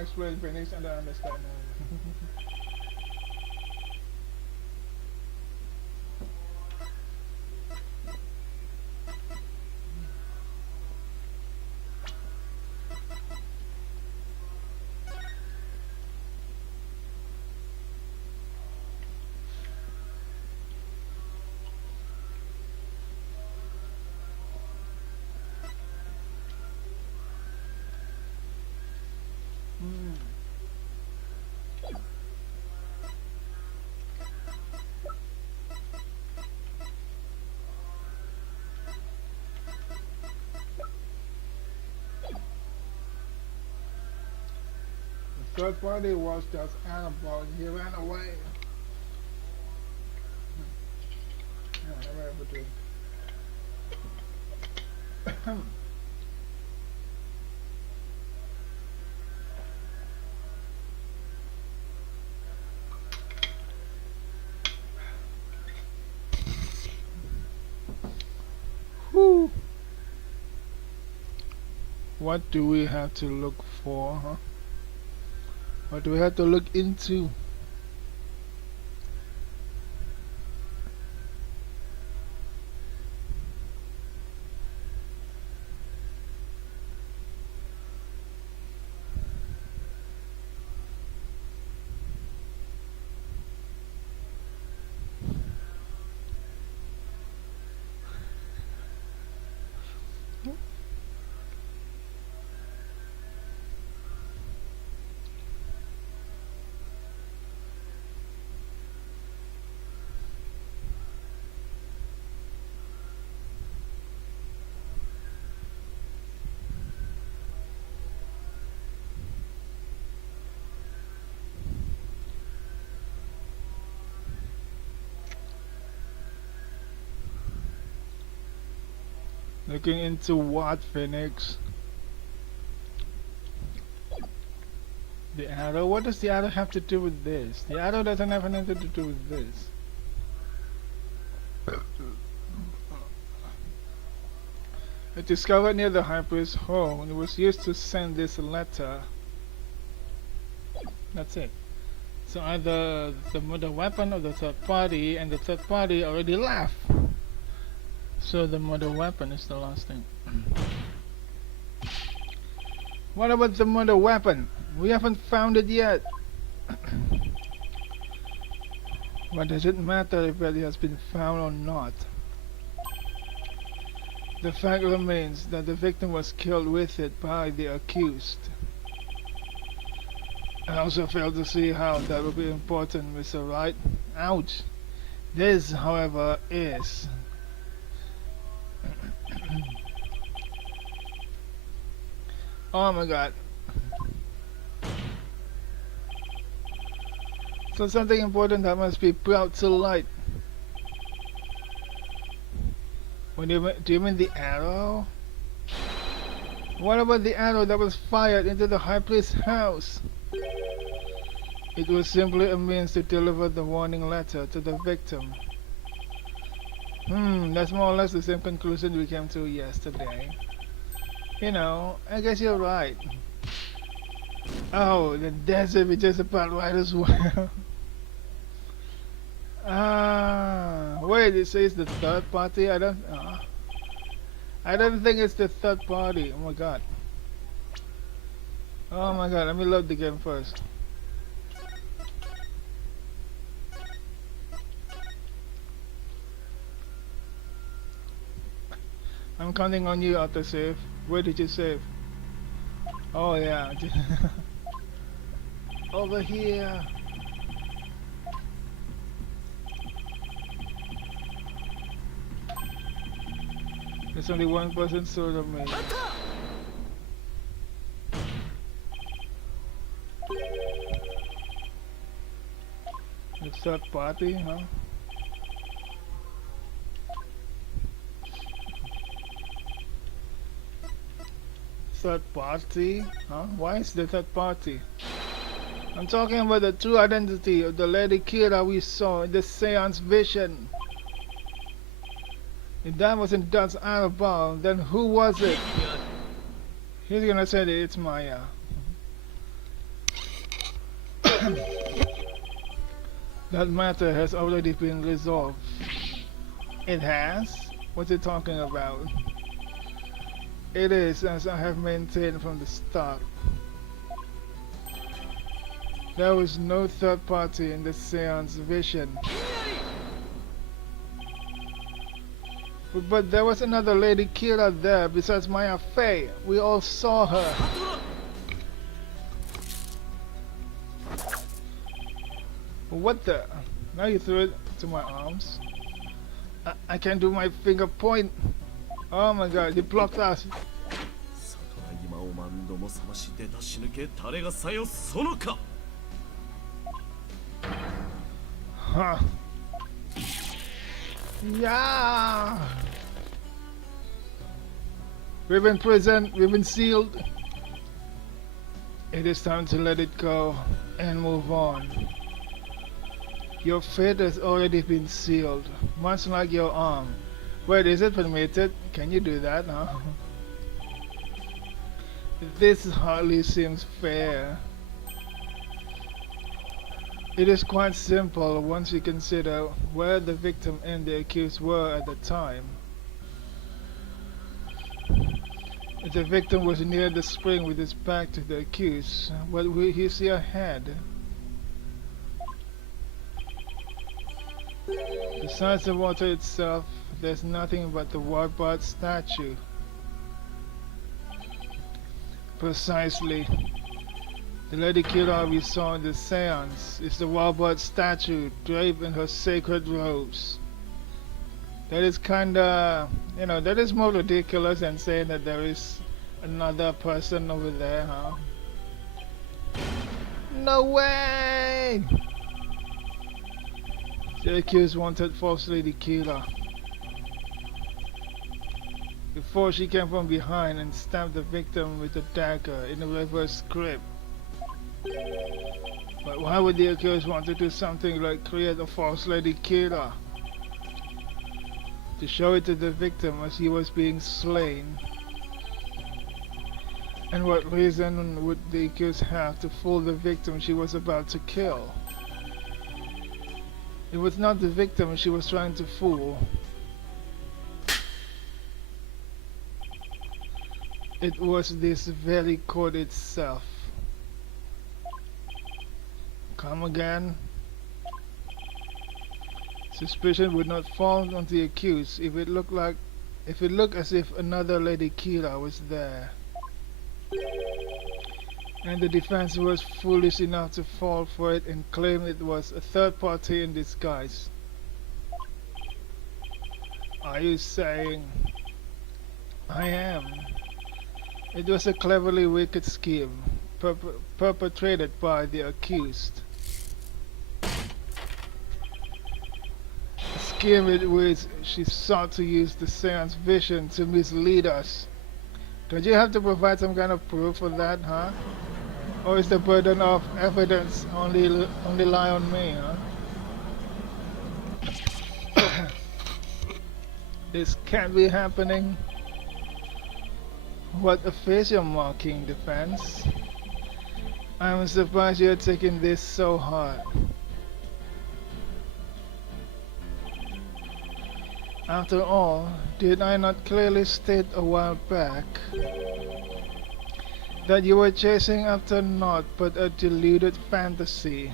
explain Phoenix? I don't understand. Hmm. The third party was just Annabelle. He ran away. Yeah, never ever do. Whew. What do we have to look for, huh? What do we have to look into? Looking into what, Phoenix? The arrow? What does the arrow have to do with this? The arrow doesn't have anything to do with this. It discovered near the high priest's home and it was used to send this letter. That's it. So either the weapon or the third party, and the third party already left. So the murder weapon is the last thing. What about the murder weapon? We haven't found it yet. But does it matter if it has been found or not? The fact remains that the victim was killed with it by the accused. I also fail to see how that would be important, Mr. Wright. Ouch. This, however, is. Oh my god. So something important that must be brought to light. Do you mean the arrow? What about the arrow that was fired into the high priest's house? It was simply a means to deliver the warning letter to the victim. That's more or less the same conclusion we came to yesterday. You know, I guess you're right. Oh, the desert is just about right as well. Wait, it says the third party? I don't think it's the third party. Oh my god. Oh my god, let me load the game first. I'm counting on you, autosave. Where did you save? Oh yeah. Over here. There's only one person short of me. The third party, huh? Third party? Huh? Why is the third party? I'm talking about the true identity of the Lady Kira we saw in the Seance vision. If that wasn't Dutch Annabelle, then who was it? He's gonna say that it's Maya. That matter has already been resolved. It has? What's it talking about? It is, as I have maintained from the start. There was no third party in the seance vision. But there was another Lady Kira there besides Maya Fey. We all saw her. What the? Now you threw it to my arms. I can't do my finger point. Oh my god, he blocked us. Huh. Yeah. We've been prisoned, we've been sealed. It is time to let it go and move on. Your fate has already been sealed, much like your arm. Wait, is it permitted? Can you do that, huh? This hardly seems fair. It is quite simple once you consider where the victim and the accused were at the time. The victim was near the spring with his back to the accused. What will he see ahead? Besides the water itself, there's nothing but the Warbard statue. Precisely. The Lady Kira we saw in the seance is the Warbard statue draped in her sacred robes. That is kinda, that is more ridiculous than saying that there is another person over there, huh? No way! The accused wanted false Lady Kira. Before she came from behind and stabbed the victim with a dagger in a reverse grip. But why would the accused want to do something like create a false Lady Kira? To show it to the victim as he was being slain. And what reason would the accused have to fool the victim she was about to kill? It was not the victim she was trying to fool. It was this very court itself. Come again? Suspicion would not fall on the accused if it looked as if another Lady Kira was there. And the defense was foolish enough to fall for it and claim it was a third party in disguise. Are you saying? I am. It was a cleverly wicked scheme perpetrated by the accused. A scheme in which she sought to use the seance vision to mislead us. Don't you have to provide some kind of proof for that, huh? Or is the burden of evidence only lie on me, huh? This can't be happening. What a face you're mocking, defense. I'm surprised you're taking this so hard. After all, did I not clearly state a while back that you were chasing after naught but a deluded fantasy?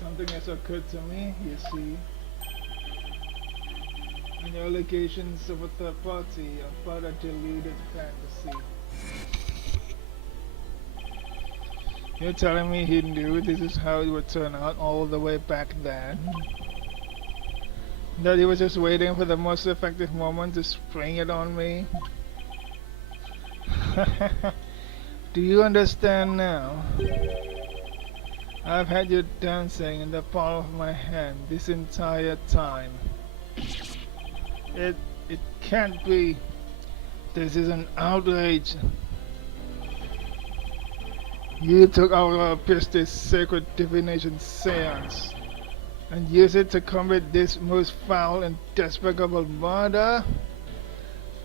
Something has occurred to me, you see. And your allegations of a third party are but a deluded fantasy. You're telling me he knew this is how it would turn out all the way back then? That he was just waiting for the most effective moment to spring it on me? Do you understand now? I've had you dancing in the palm of my hand this entire time. It can't be. This is an outrage. You took our Pistis sacred divination seance and use it to commit this most foul and despicable murder.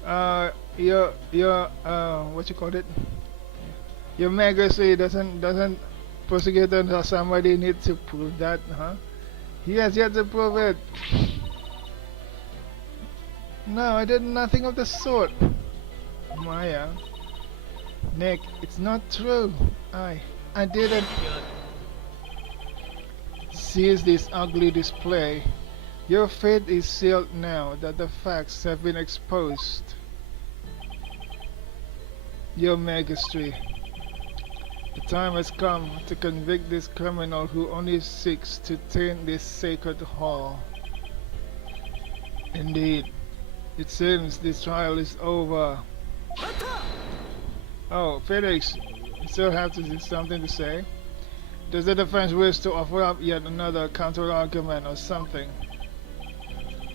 What you call it? Your legacy doesn't prosecutor or somebody need to prove that, huh? He has yet to prove it. No, I did nothing of the sort. Maya, Nick, it's not true. I didn't. Seize this ugly display. Your fate is sealed now that the facts have been exposed. Your Majesty, the time has come to convict this criminal who only seeks to taint this sacred hall. Indeed, it seems this trial is over. Oh, Felix, you still have something to say? Does the defense wish to offer up yet another counter-argument or something?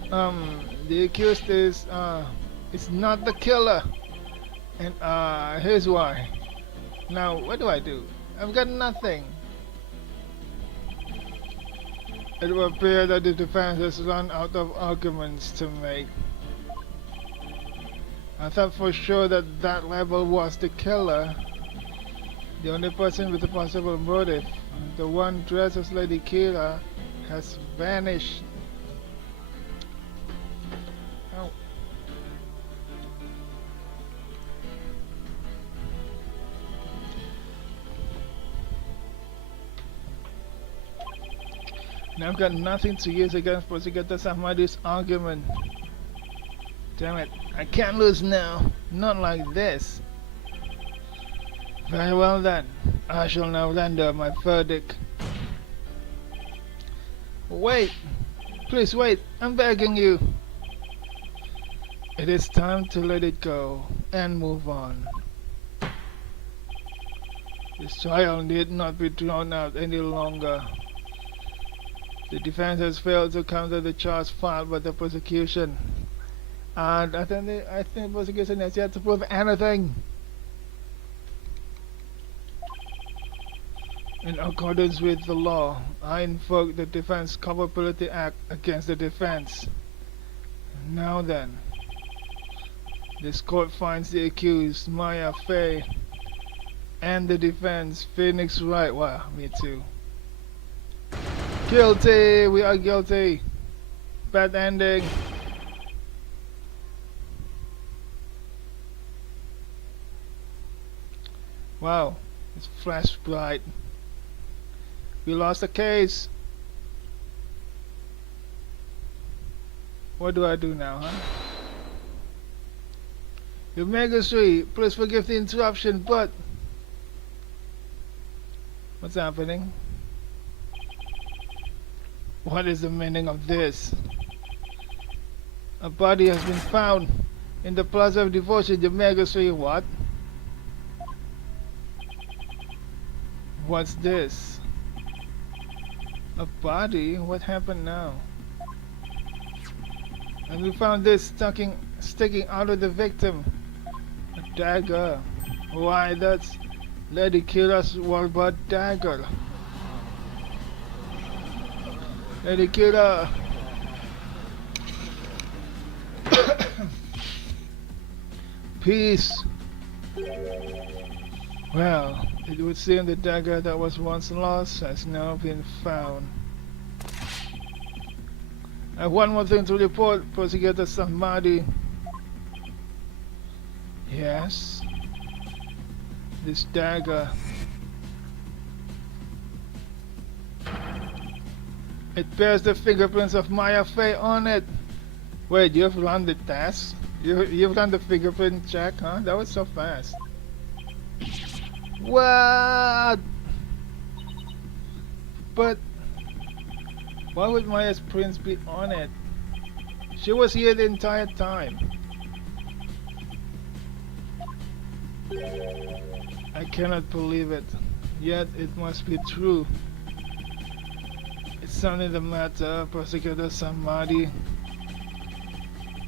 The accused is not the killer. And here's why. Now, what do I do? I've got nothing. It will appear that the defense has run out of arguments to make. I thought for sure that that rebel was the killer. The only person with a possible motive, the one dressed as Lady Kira, has vanished. Oh. Now I've got nothing to use against Prosecutor Samadi's argument. Damn it, I can't lose now. Not like this. Very well then, I shall now render my verdict. Wait! Please wait, I'm begging you. It is time to let it go and move on. This trial need not be drawn out any longer. The defense has failed to counter the charge filed by the prosecution. And I think the prosecution has yet to prove anything. In accordance with the law, I invoke the Defense Culpability Act against the defense. Now then, this court finds the accused, Maya Fey, and the defense, Phoenix Wright. Wow, me too. Guilty! We are guilty. Bad ending. Wow, it's flash bright. We lost the case. What do I do now, huh? Your Majesty, please forgive the interruption, but what's happening? What is the meaning of this? A body has been found in the Plaza of Devotion. Your Majesty, what? What's this? A body? What happened now? And we found this sticking out of the victim. A dagger. Why, that's Lady Kira's Warbot dagger. Lady Kira. Peace. Well, it would seem the dagger that was once lost has now been found. I have one more thing to report, Prosecutor Samadi. Yes? This dagger. It bears the fingerprints of Maya Fey on it. Wait, you've run the test? You've done the fingerprint check, huh? That was so fast. What? But why would Maya's prints be on it? She was here the entire time. I cannot believe it. Yet it must be true. It's something the matter, Prosecutor Samadi.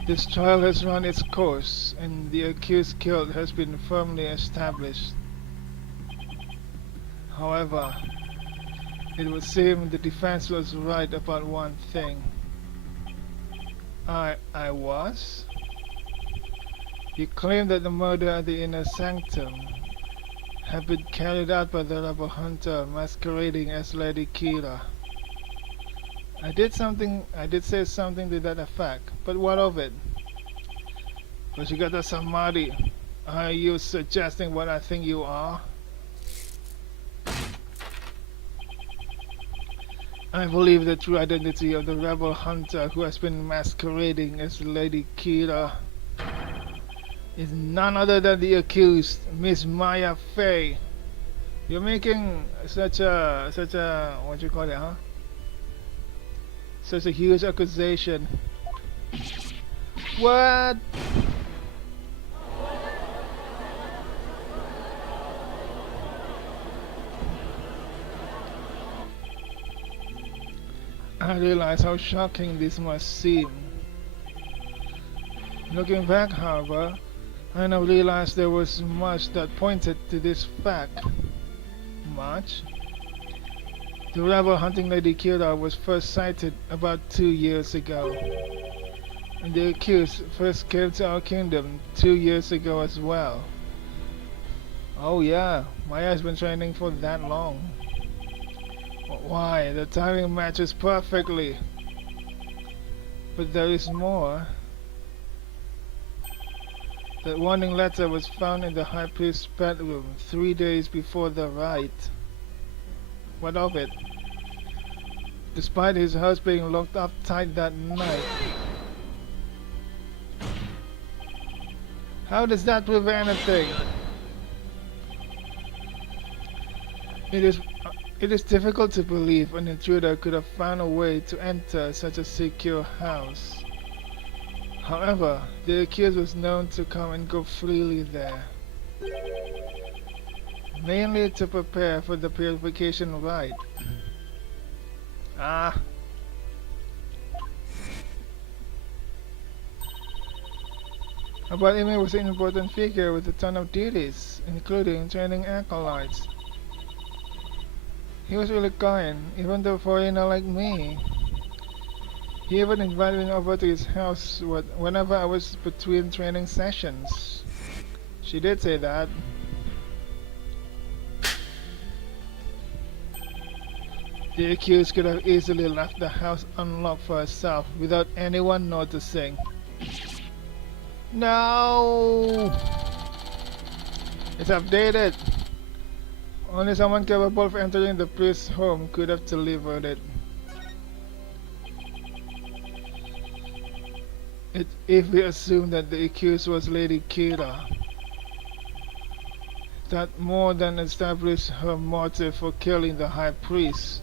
This trial has run its course, and the accused guilt has been firmly established. However, It would seem the defense was right about one thing. I was? You claim that the murder at the inner sanctum had been carried out by the rebel hunter masquerading as Lady Kira. I did say something to that effect, but what of it? Koshigata Samadhi, are you suggesting what I think you are? I believe the true identity of the rebel hunter who has been masquerading as Lady Kira is none other than the accused, Miss Maya Fey. You're making such a what you call it, huh? Such a huge accusation. What? I realize how shocking this must seem. Looking back, however, I now realize there was much that pointed to this fact. Much? The rebel hunting Lady Kira was first sighted about 2 years ago. And the accused first came to our kingdom 2 years ago as well. Oh yeah, Maya's been training for that long. Why, the timing matches perfectly. But there is more. That warning letter was found in the High Priest's bedroom 3 days before the rite. What of it? Despite his house being locked up tight that night. How does that prove anything? It is difficult to believe an intruder could have found a way to enter such a secure house. However, the accused was known to come and go freely there, mainly to prepare for the purification rite. Ah. Abat was an important figure with a ton of duties, including training acolytes. He was really kind, even to a foreigner like me. He even invited me over to his house whenever I was between training sessions. She did say that. The accused could have easily left the house unlocked for herself without anyone noticing. No! It's updated. Only someone capable of entering the priest's home could have delivered it. If we assume that the accused was Lady Kira, that more than established her motive for killing the High Priest.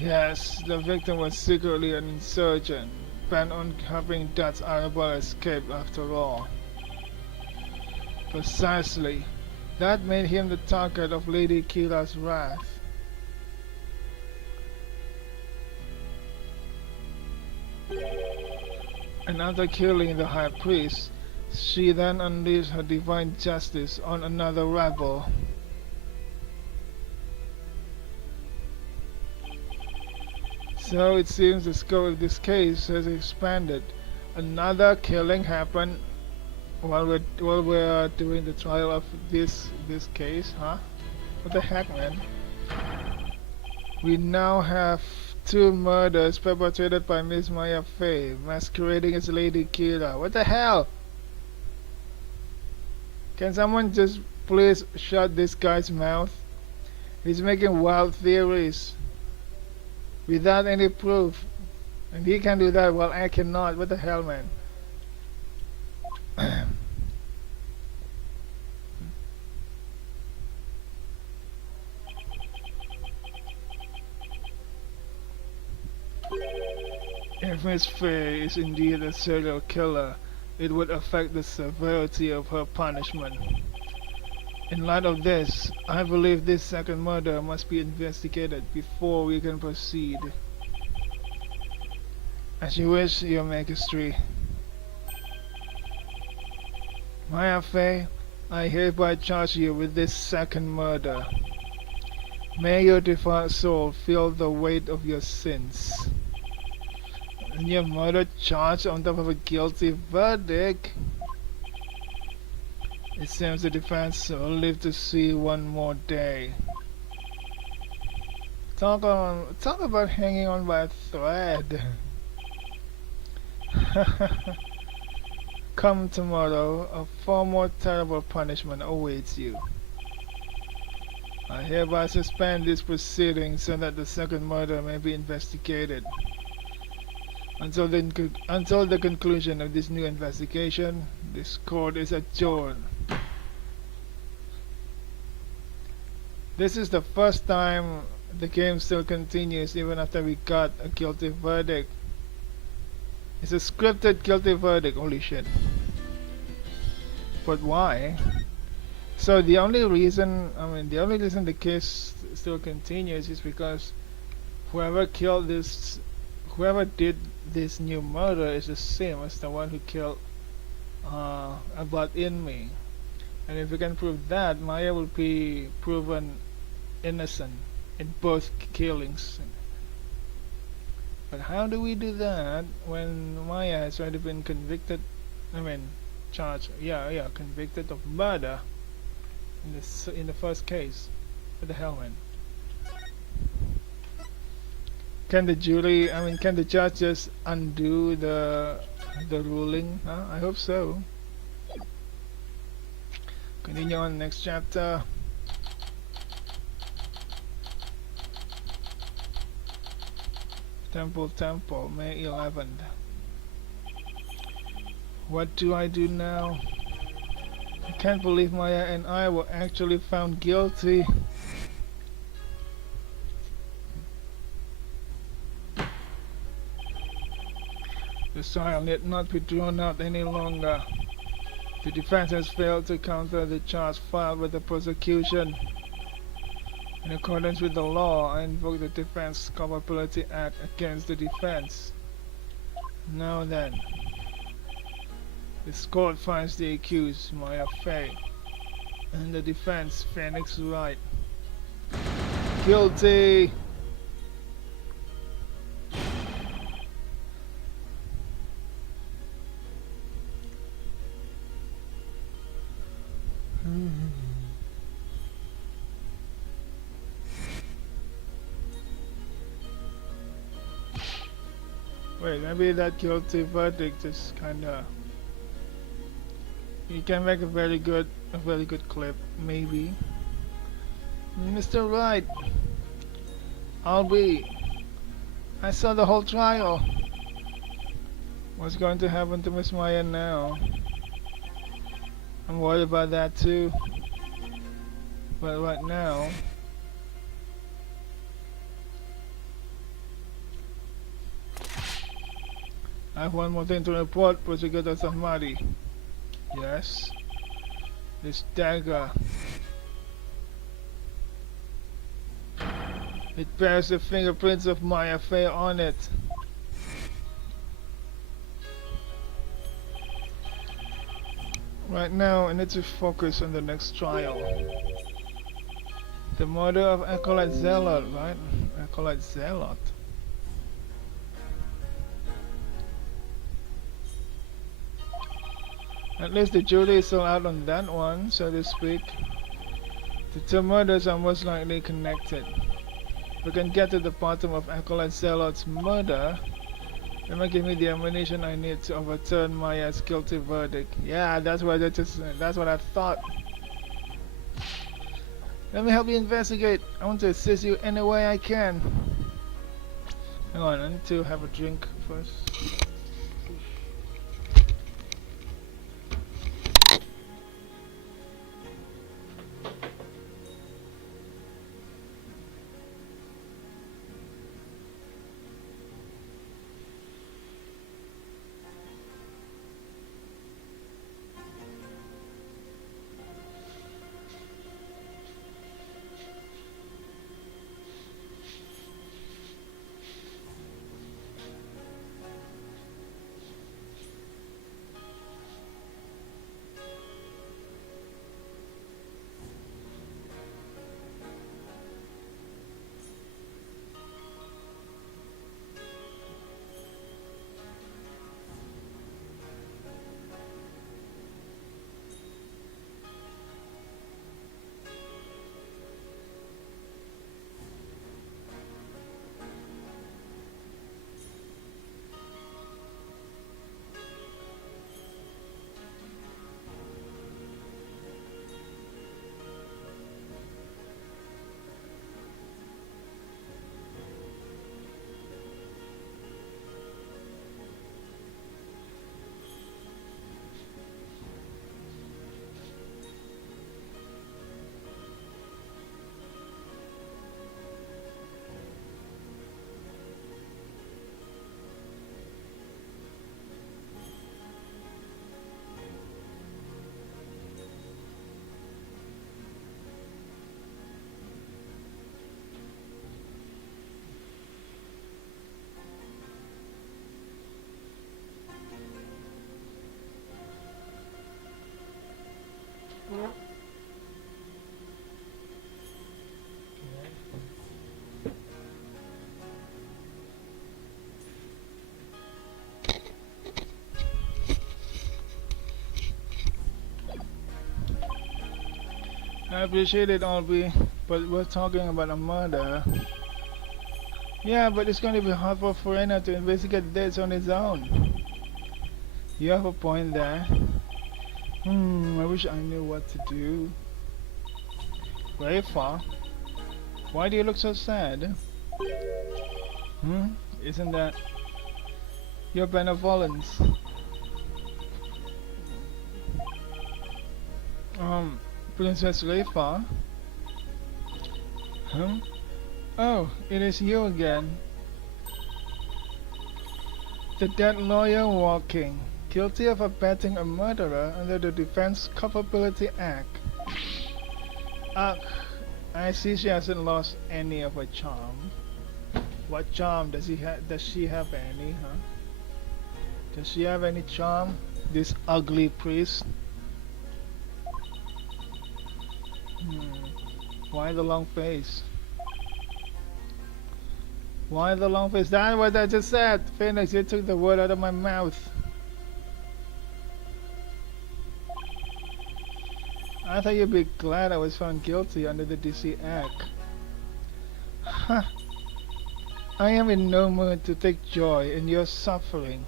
Yes, the victim was secretly an insurgent, bent on helping Dutch Arabelle escape after all. Precisely. That made him the target of Lady Kira's wrath. And after killing the High Priest, she then unleashed her divine justice on another rebel. So it seems the scope of this case has expanded. Another killing happened while we're doing the trial of this case, huh? What the heck, man? We now have 2 murders perpetrated by Miss Maya Fey, masquerading as Lady Kira. What the hell? Can someone just please shut this guy's mouth? He's making wild theories without any proof, and he can do that while I cannot. What the hell, man? If Miss Fey is indeed a serial killer, it would affect the severity of her punishment. In light of this, I believe this second murder must be investigated before we can proceed. As you wish, Your Majesty. Maya Fey, I hereby charge you with this second murder. May your defiant soul feel the weight of your sins. And your murder charged on top of a guilty verdict. It seems the defiant soul lived to see one more day. Talk about hanging on by a thread. Come tomorrow, a far more terrible punishment awaits you. I hereby suspend these proceedings so that the second murder may be investigated. Until the conclusion of this new investigation, this court is adjourned. This is the first time the game still continues even after we got a guilty verdict. It's a scripted guilty verdict, holy shit. But why? So the only reason, the only reason the case still continues is because whoever killed this, whoever did this new murder is the same as the one who killed Abad Inmi. And if we can prove that, Maya will be proven innocent in both killings. But how do we do that when Maya has already been convicted? Charged. Yeah, convicted of murder in the first case. What the hell, man? Can the jury? Can the judge just undo the ruling? Huh? I hope so. Continue on next chapter. Temple, May 11th. What do I do now? I can't believe Maya and I were actually found guilty. The trial need not be drawn out any longer. The defense has failed to counter the charge filed by the prosecution. In accordance with the law, I invoke the Defense Culpability Act against the defense. Now then, this court finds the accused, Maya Fey, and the defense, Phoenix Wright, guilty. Wait, maybe that guilty verdict is kinda. You can make a very good clip, maybe. Mr. Wright, I saw the whole trial. What's going to happen to Miss Maya now? I'm worried about that too. But right now, I have one more thing to report, Prosecutor Samadi. Yes? This dagger. It bears the fingerprints of Maya Fey on it. Right now, I need to focus on the next trial. The murder of Acolyte Zealot, right? Acolyte Zealot. At least the jury is still out on that one, so to speak. The two murders are most likely connected. If we can get to the bottom of Acolyte Zealot's murder, it might give me the ammunition I need to overturn Maya's guilty verdict. Yeah, that's what I thought. Let me help you investigate. I want to assist you any way I can. Hang on, I need to have a drink first. I appreciate it, Albie, but we're talking about a murder. Yeah, but it's going to be hard for Foreigner to investigate this on his own. You have a point there. I wish I knew what to do. Rafa, why do you look so sad? Hmm? Isn't that your benevolence? Um, Princess Rafa? Huh? Oh, it is you again. The dead lawyer walking, guilty of abetting a murderer under the Defense Culpability Act. Ah, I see she hasn't lost any of her charm. What charm does he have? Does she have any, huh? Does she have any charm? This ugly priest? Hmm. Why the long face? Why the long face? That's what I just said! Phoenix, you took the word out of my mouth. I thought you'd be glad I was found guilty under the DC Act. Huh. I am in no mood to take joy in your suffering.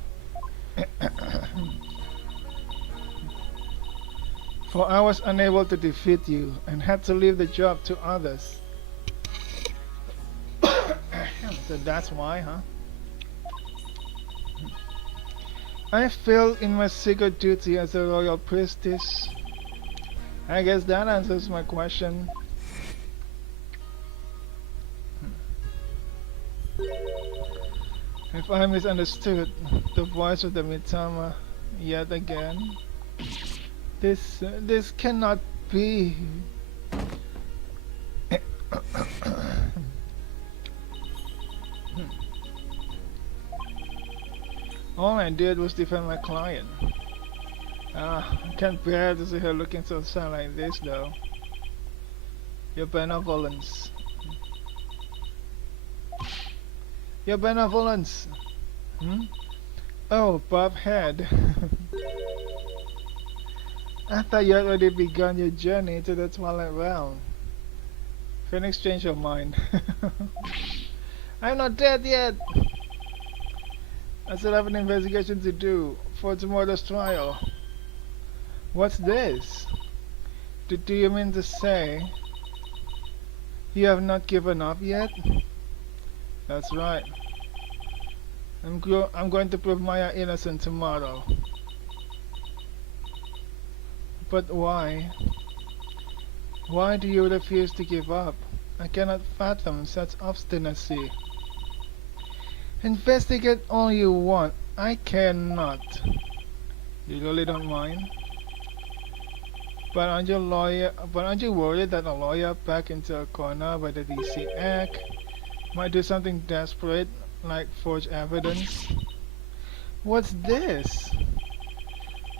For I was unable to defeat you and had to leave the job to others. So that's why, huh? I failed in my sacred duty as a royal priestess. I guess that answers my question. If I misunderstood the voice of the Mitama yet again, this cannot be. All I did was defend my client. I can't bear to see her looking so sad like this though. Your benevolence. Your benevolence! Hmm? Oh, Bob Head. I thought you had already begun your journey to the Twilight Realm. Phoenix, change your mind. I'm not dead yet! I still have an investigation to do for tomorrow's trial. What's this? Do you mean to say you have not given up yet? That's right. I'm going to prove Maya innocent tomorrow. But why? Why do you refuse to give up? I cannot fathom such obstinacy. Investigate all you want. I cannot. You really don't mind? But aren't you worried that a lawyer backed into a corner by the DC Act might do something desperate, like forge evidence? What's this?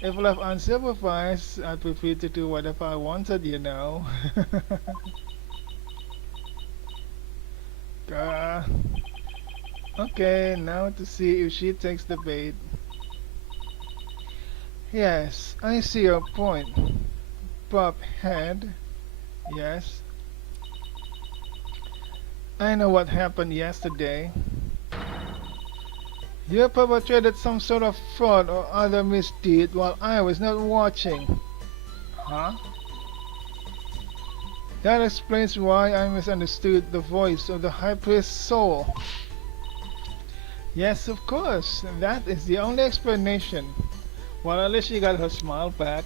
If left unsupervised, I'd be free to do whatever I wanted, you know. Okay, now to see if she takes the bait. Yes, I see your point. Bob Head. Yes. I know what happened yesterday. You perpetrated some sort of fraud or other misdeed while I was not watching. Huh? That explains why I misunderstood the voice of the High Priest's soul. Yes, of course. That is the only explanation. Well, at least she got her smile back.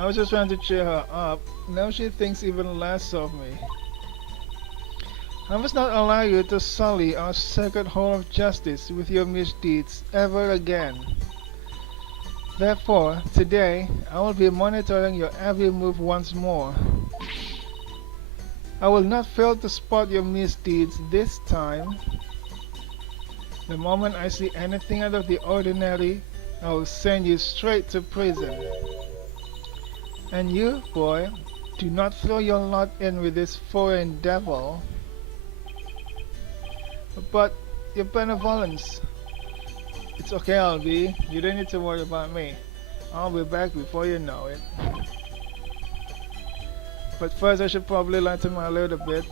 I was just trying to cheer her up. Now she thinks even less of me. I must not allow you to sully our sacred hall of justice with your misdeeds ever again. Therefore, today, I will be monitoring your every move once more. I will not fail to spot your misdeeds this time. The moment I see anything out of the ordinary, I will send you straight to prison. And you, boy, do not throw your lot in with this foreign devil. But your benevolence. It's okay, Albi. You don't need to worry about me. I'll be back before you know it. But first I should probably lighten my load a bit.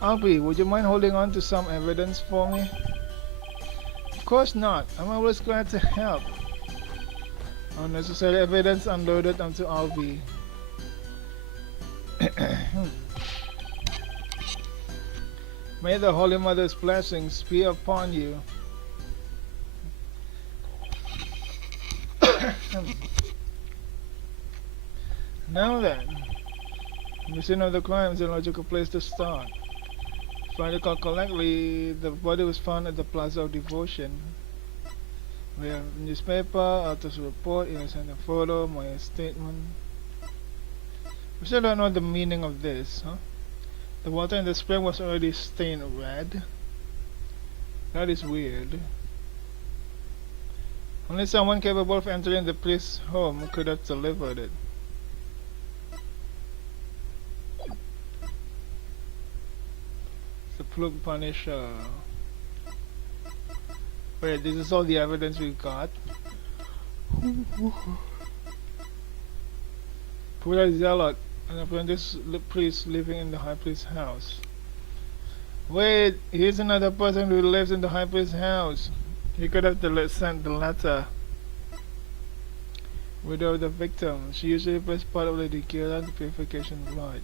Albi, would you mind holding on to some evidence for me? Of course not. I'm always glad to help. Unnecessary evidence unloaded onto Albi. May the Holy Mother's blessings be upon you. Now then, the scene of the crime is a logical place to start. If I recall correctly, the body was found at the Plaza of Devotion. We have newspaper, author's report, innocent photo, my statement. We still don't know the meaning of this, huh? The water in the spring was already stained red. That is weird. Only someone capable of entering the priest's home could have delivered it. The plug punisher. Wait, this is all the evidence we got? Poor zealot, an apprentice priest living in the high priest's house. Wait, here's another person who lives in the high priest's house. He could have sent the letter. Widow of the victim. She usually plays part of the Dikira, the purification rite.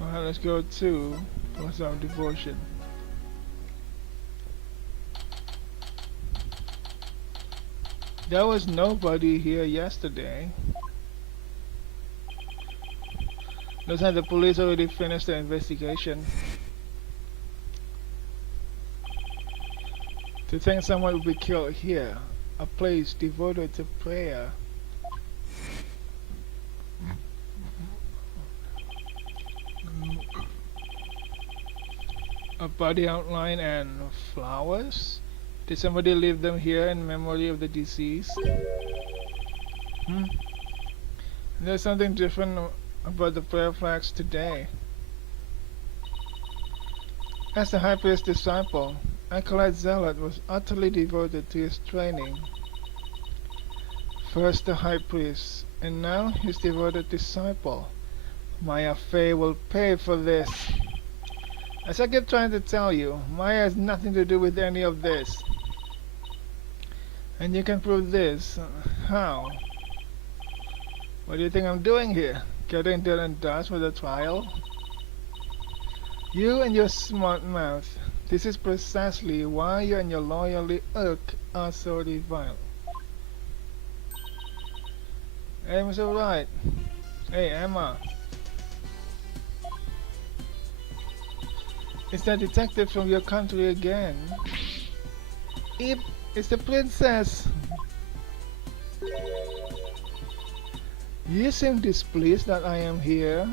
Alright, let's go to Plaza of Devotion. There was nobody here yesterday. Looks like the police already finished the investigation. To think someone would be killed here, a place devoted to prayer. A body outline and flowers? Did somebody leave them here in memory of the deceased? There's something different about the prayer flags today. As the high priest's disciple, Acolyte Zealot was utterly devoted to his training. First the high priest, and now his devoted disciple. Maya Fey will pay for this. As I keep trying to tell you, Maya has nothing to do with any of this. And you can prove this. How? What do you think I'm doing here? Getting Dylan Dust for the trial? You and your smart mouth. This is precisely why you and your loyally irk are so revile. Hey, Mr. Wright. Hey, Emma. It's that detective from your country again. Yep, it's the princess. You seem displeased that I am here.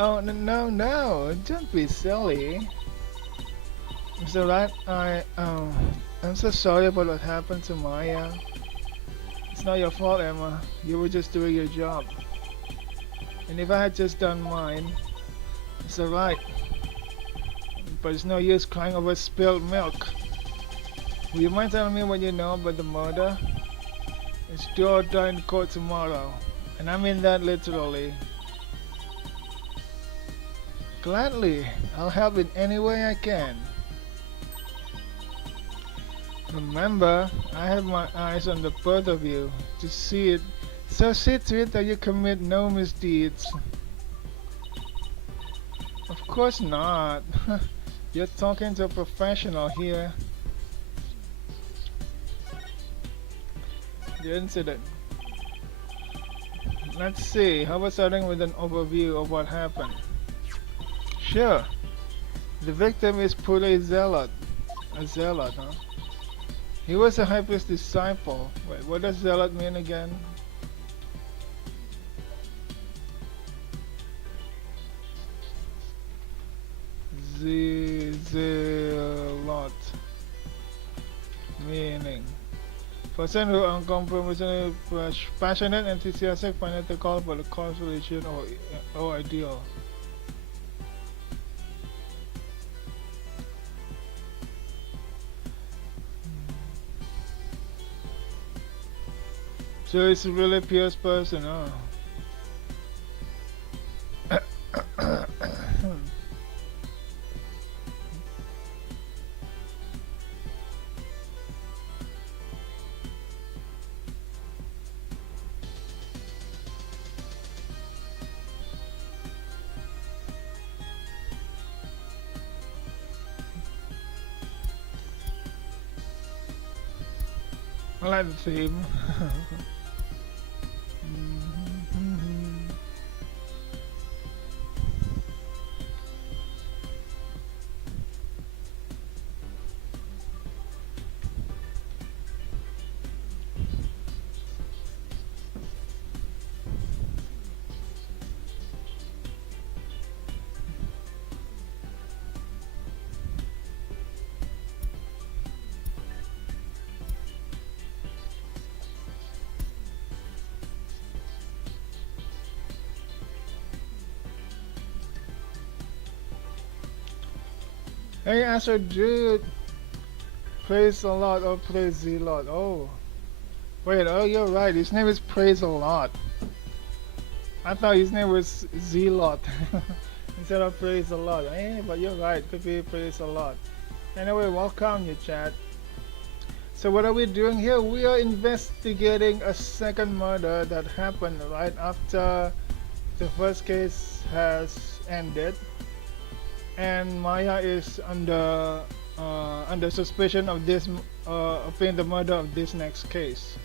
Oh, no, don't be silly. Mr. Wright, I'm so sorry about what happened to Maya. It's not your fault, Emma. You were just doing your job. And if I had just done mine, it's alright. But it's no use crying over spilled milk. Will you mind telling me what you know about the murder? It's due or die in court tomorrow. And I mean that literally. Gladly, I'll help in any way I can. Remember, I have my eyes on the both of you to see it. So see to it that you commit no misdeeds. Of course not. You're talking to a professional here. The incident. Let's see, how about starting with an overview of what happened? Sure. The victim is Pule Zealot. A zealot, huh? He was a high priest disciple. Wait, what does zealot mean again? Zealot. Meaning. Person who uncompromisingly passionate, enthusiastic, fanatical for the cause, religion, or ideal. So it's a really pious person, huh? I like the theme. Hey, answer, dude. Praise a lot or praise the Lord. Oh, wait. Oh, you're right. His name is Praise a Lot. I thought his name was Zealot instead of Praise a Lot. Eh, but you're right. Could be Praise a Lot. Anyway, welcome you chat. So what are we doing here? We are investigating a second murder that happened right after the first case has ended, and Maya is under suspicion of this of being the murder of this next case.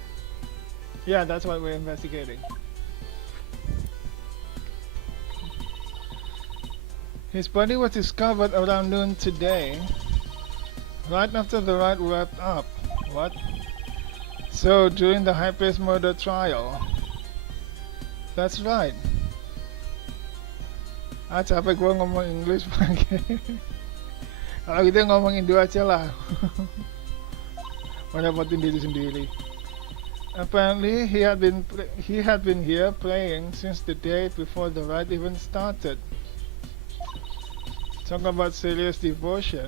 Yeah, that's what we're investigating. His body was discovered around noon today, right after the ride wrapped up. What? So during the high-paced murder trial. That's right. Ah, capek gua ngomong English pakai. Kalau gitu ngomong Indo aja lah. Merepotin diri sendiri. Apparently, he had been here playing since the day before the ride even started. Talk about serious devotion.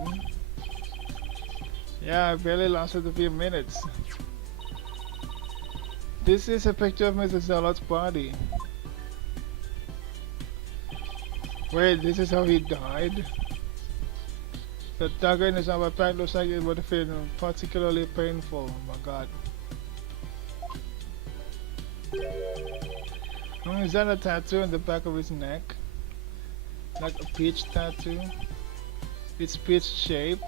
Yeah, it barely lasted a few minutes. This is a picture of Mr. Zealot's body. Wait, this is how he died? The dagger in his upper back looks like it would have been particularly painful. Oh my god. Is that a tattoo on the back of his neck? Like a peach tattoo? It's peach shape.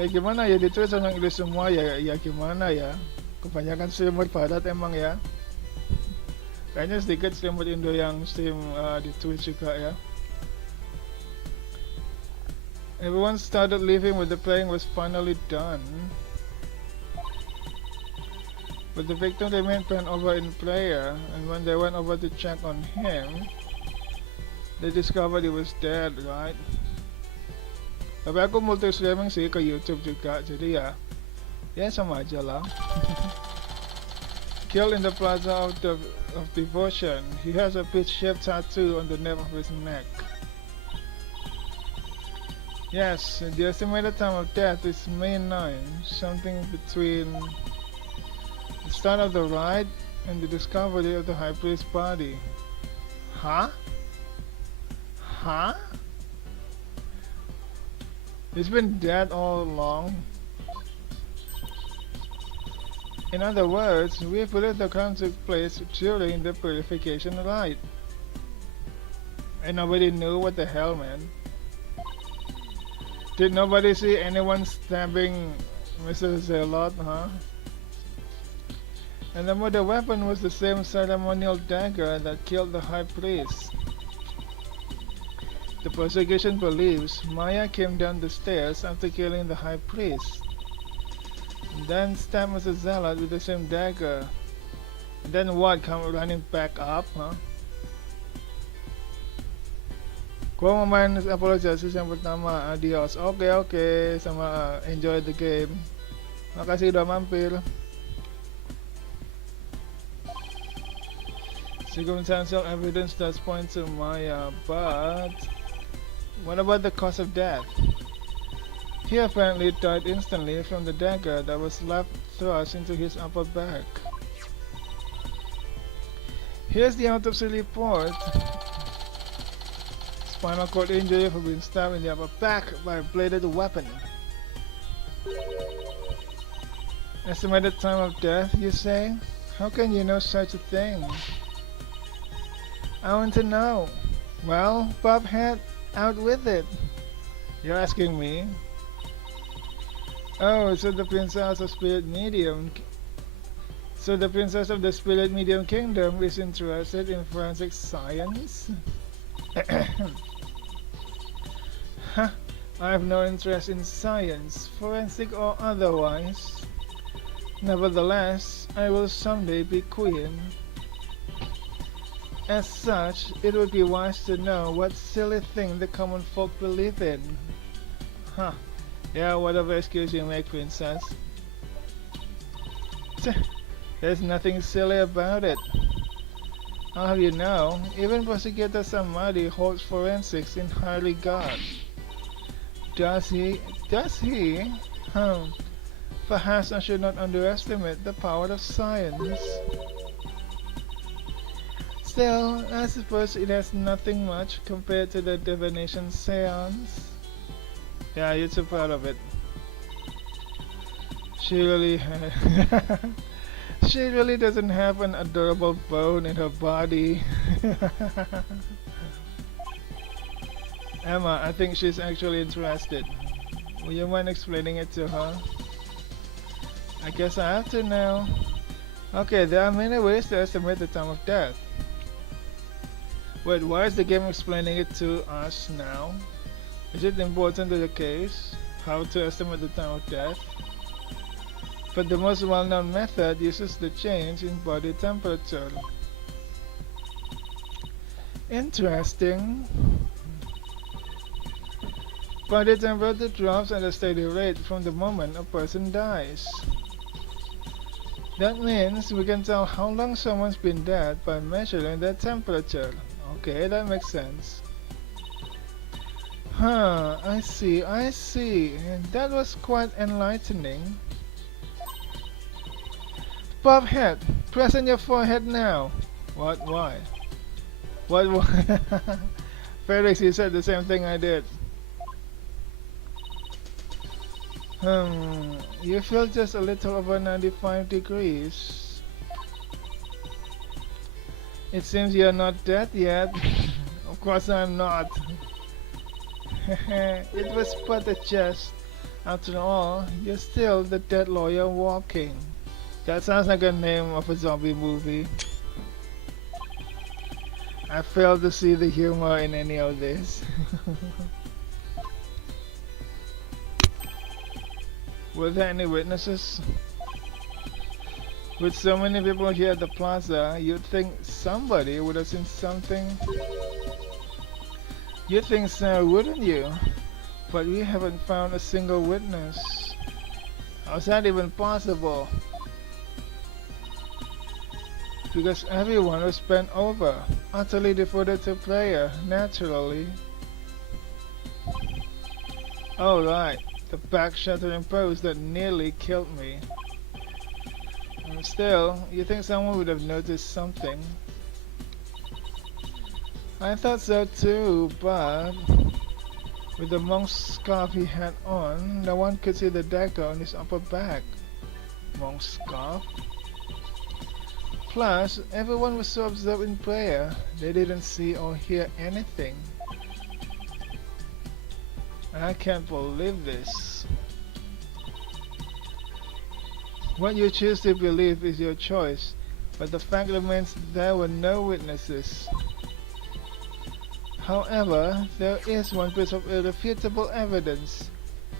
Ya gimana ya, ditulis orang Inggris semua ya, ya gimana ya. Kebanyakan streamer barat emang ya. Kayaknya sedikit streamer Indo yang stream di Twitch juga ya. Everyone started leaving when the playing was finally done. But the victim remained bent over in player, and when they went over to check on him, they discovered he was dead, right? Tapi aku multi-streaming sih ke YouTube juga, jadi ya sama aja lah. Killed in the plaza of devotion. He has a peach-shaped tattoo on the nape of his neck. Yes, the estimated time of death is May 9, something between the start of the ride and the discovery of the high priest's body. Huh? Huh? He's been dead all along. In other words, we believe the crime took place during the purification rite. And nobody knew. What the hell, man? Did nobody see anyone stabbing Mr. Zelot, huh? And the weapon was the same ceremonial dagger that killed the high priest. The prosecution believes Maya came down the stairs after killing the high priest, and then stabbed Mr. Zealot with the same dagger. And then what? Come running back up, huh? Gua mau main apologize yang pertama. Adios. Oke, sama enjoy the game. Makasih udah mampir. Circumstantial evidence does point to Maya, but what about the cause of death? He apparently died instantly from the dagger that was left thrust into his upper back. Here's the autopsy report. Spinal cord injury for being stabbed in the upper back by a bladed weapon. Estimated time of death, you say? How can you know such a thing? I want to know. Well, Bobhead, out with it. You're asking me? Oh, so the princess of spirit medium. So the princess of the spirit medium kingdom is interested in forensic science? Huh, I have no interest in science, forensic or otherwise. Nevertheless, I will someday be queen. As such, it would be wise to know what silly thing the common folk believe in. Huh. Yeah, whatever excuse you make, princess. There's nothing silly about it. I'll have you know, even Prosecutor Samadi holds forensics in high regard. Does he? Does he? Perhaps I should not underestimate the power of science. Still, I suppose it has nothing much compared to the divination seance. Yeah, you're too proud of it. She really she really doesn't have an adorable bone in her body. Emma, I think she's actually interested. Will you mind explaining it to her? I guess I have to now. Okay, there are many ways to estimate the time of death. Wait, why is the game explaining it to us now? Is it important to the case? How to estimate the time of death? But the most well-known method uses the change in body temperature. Interesting. Body temperature drops at a steady rate from the moment a person dies. That means we can tell how long someone's been dead by measuring their temperature. Okay, that makes sense. Huh, I see. That was quite enlightening. Bobhead, press on your forehead now. What? Why? What? Felix, you said the same thing I did. You feel just a little over 95 degrees. It seems you're not dead yet. Of course I'm not. It was but a jest. After all, you're still the dead lawyer walking. That sounds like a name of a zombie movie. I fail to see the humor in any of this. Were there any witnesses? With so many people here at the plaza, you'd think somebody would have seen something. You'd think so, wouldn't you? But we haven't found a single witness. How's that even possible? Because everyone was bent over, utterly devoted to prayer, naturally. Oh right, the back-shattering pose that nearly killed me. And still, you think someone would have noticed something. I thought so too, but with the monk's scarf he had on, no one could see the dagger on his upper back. Monk's scarf? Plus, everyone was so absorbed in prayer, they didn't see or hear anything. I can't believe this. What you choose to believe is your choice, but the fact remains there were no witnesses. However, there is one piece of irrefutable evidence: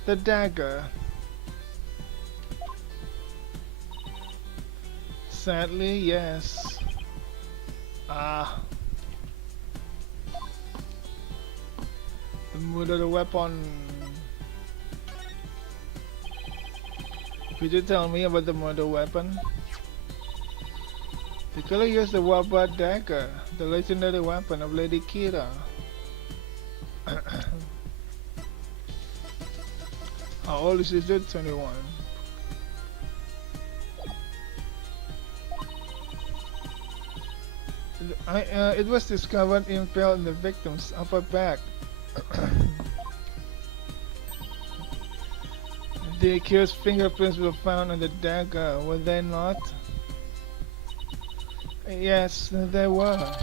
the dagger. Sadly, yes. Ah. The mood of the weapon. Could you tell me about the murder weapon? The killer used the Wabba dagger, the legendary weapon of Lady Kira. How old is this dude? 21. It was discovered impaled in the victim's upper back. The accused's fingerprints were found on the dagger, were they not? Yes, they were.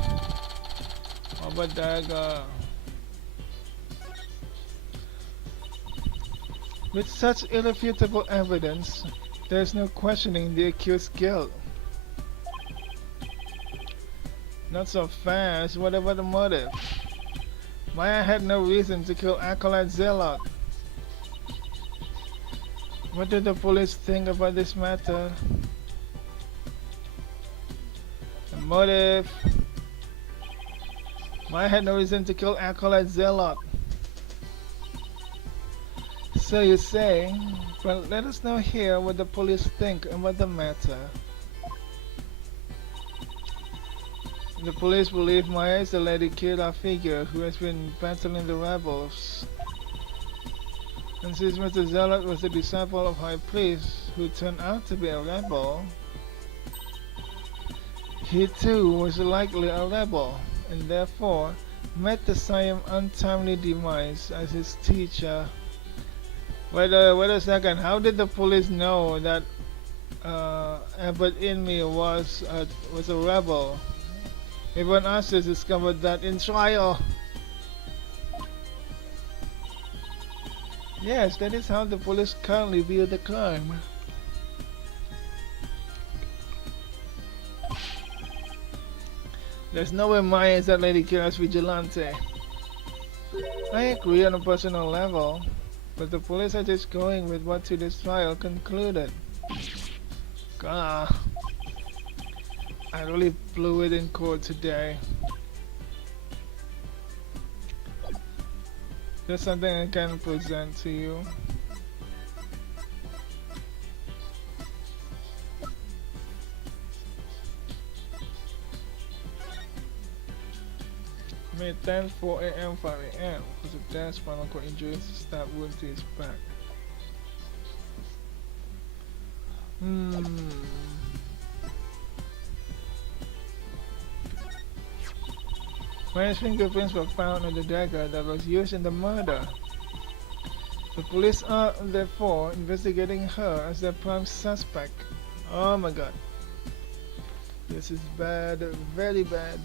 Upper dagger. With such irrefutable evidence, there is no questioning the accused's guilt. Not so fast. What about the motive? Maya had no reason to kill Acolyte Zealot. What do the police think about this matter? The motive. Maya had no reason to kill Acolyte Zealot. So you say, but let us now hear what the police think about the matter. The police believe Maya is the Lady Kira figure who has been battling the rebels. And since Mr. Zealot was a disciple of High Priest who turned out to be a rebel, he too was likely a rebel, and therefore met the same untimely demise as his teacher. Wait a second, how did the police know that Abbot Inmi was a rebel? Everyone else has discovered that in trial. Yes, that is how the police currently view the crime. There's no way Maya is that Lady Kira's vigilante. I agree on a personal level, but the police are just going with what today's trial concluded. Gah. I really blew it in court today. There's something I can present to you. May 10th, 4 AM, 5 AM. Because of death, spinal cord injuries, stab wound to his back. Maya's fingerprints were found on the dagger that was used in the murder. The police are, therefore, investigating her as their prime suspect. Oh my god. This is bad, very bad.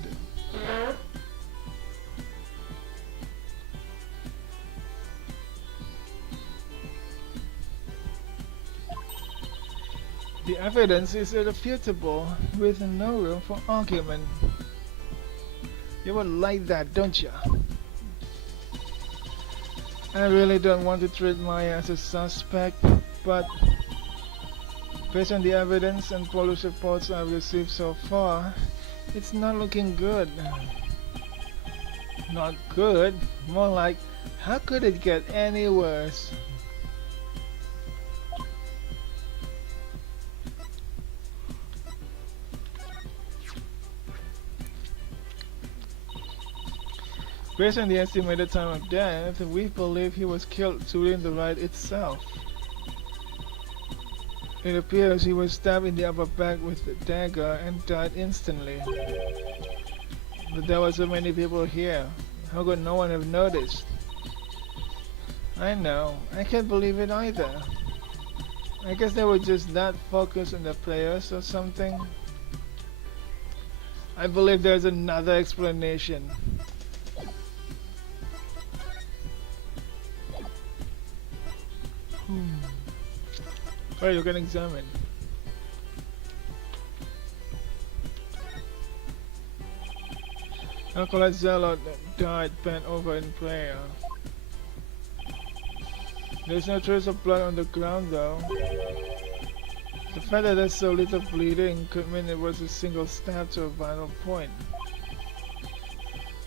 The evidence is irrefutable, with no room for argument. You would like that, don't you? I really don't want to treat Maya as a suspect, but based on the evidence and police reports I've received so far, it's not looking good. Not good? More like, how could it get any worse? Based on the estimated time of death, we believe he was killed during the ride itself. It appears he was stabbed in the upper back with a dagger and died instantly. But there were so many people here. How could no one have noticed? I know. I can't believe it either. I guess they were just that focused on the players or something. I believe there's another explanation. Hmm. Alright, you can examine. Acolyte Zealot died bent over in prayer. There's no trace of blood on the ground though. The fact that there's so little bleeding could mean it was a single stab to a vital point.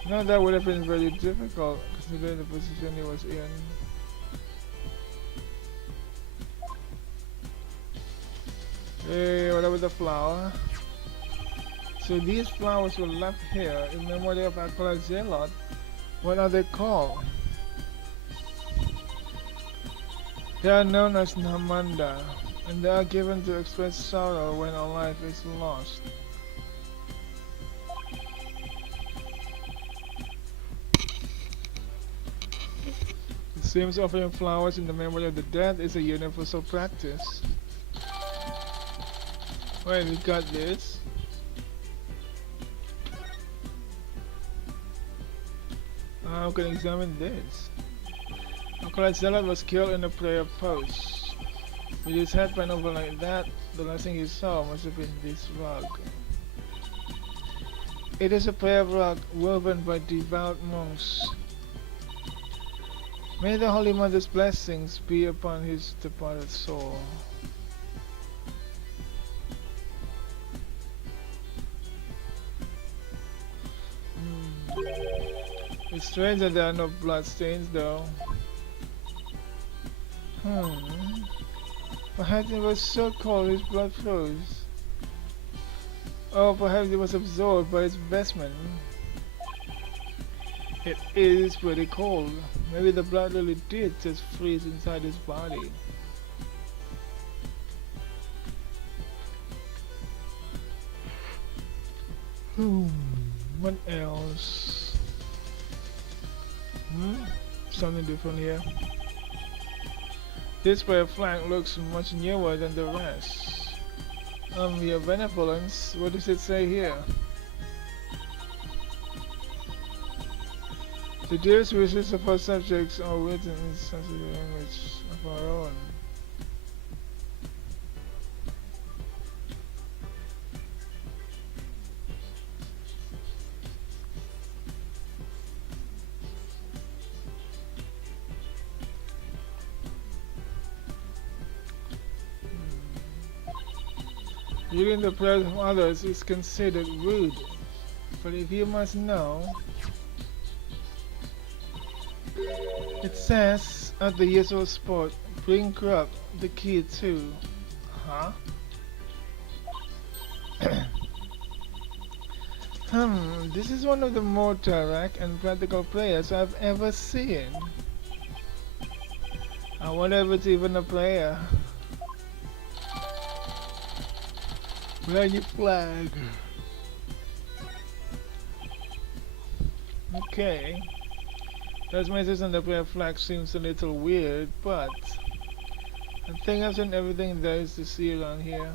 Now that would have been very difficult considering the position he was in. Hey, what about the flower? So these flowers were left here in memory of Acolyte Zealot. What are they called? They are known as Namanda, and they are given to express sorrow when a life is lost. It seems offering flowers in the memory of the dead is a universal practice. Wait, we got this. Now we can examine this. Acolyte Zealot was killed in a prayer pose. With his head bent over like that, the last thing he saw must have been this rug. It is a prayer rug woven by devout monks. May the Holy Mother's blessings be upon his departed soul. It's strange that there are no blood stains though. Perhaps it was so cold his blood froze. Or perhaps it was absorbed by his vestment. It is pretty cold. Maybe the blood really did just freeze inside his body. What else? Something different here. This prayer flag looks much newer than the rest. Your benevolence, what does it say here? The dearest wishes of our subjects are written in sensitive image of our own. Reading the prayers of others is considered rude, but if you must know, it says at the usual spot, bring grub, the key too. Huh? This is one of the more direct and practical prayers I've ever seen. I wonder if it's even a prayer. Where your flag? Okay. Those message on the prayer flag seems a little weird, but I think I've seen everything there is to see around here.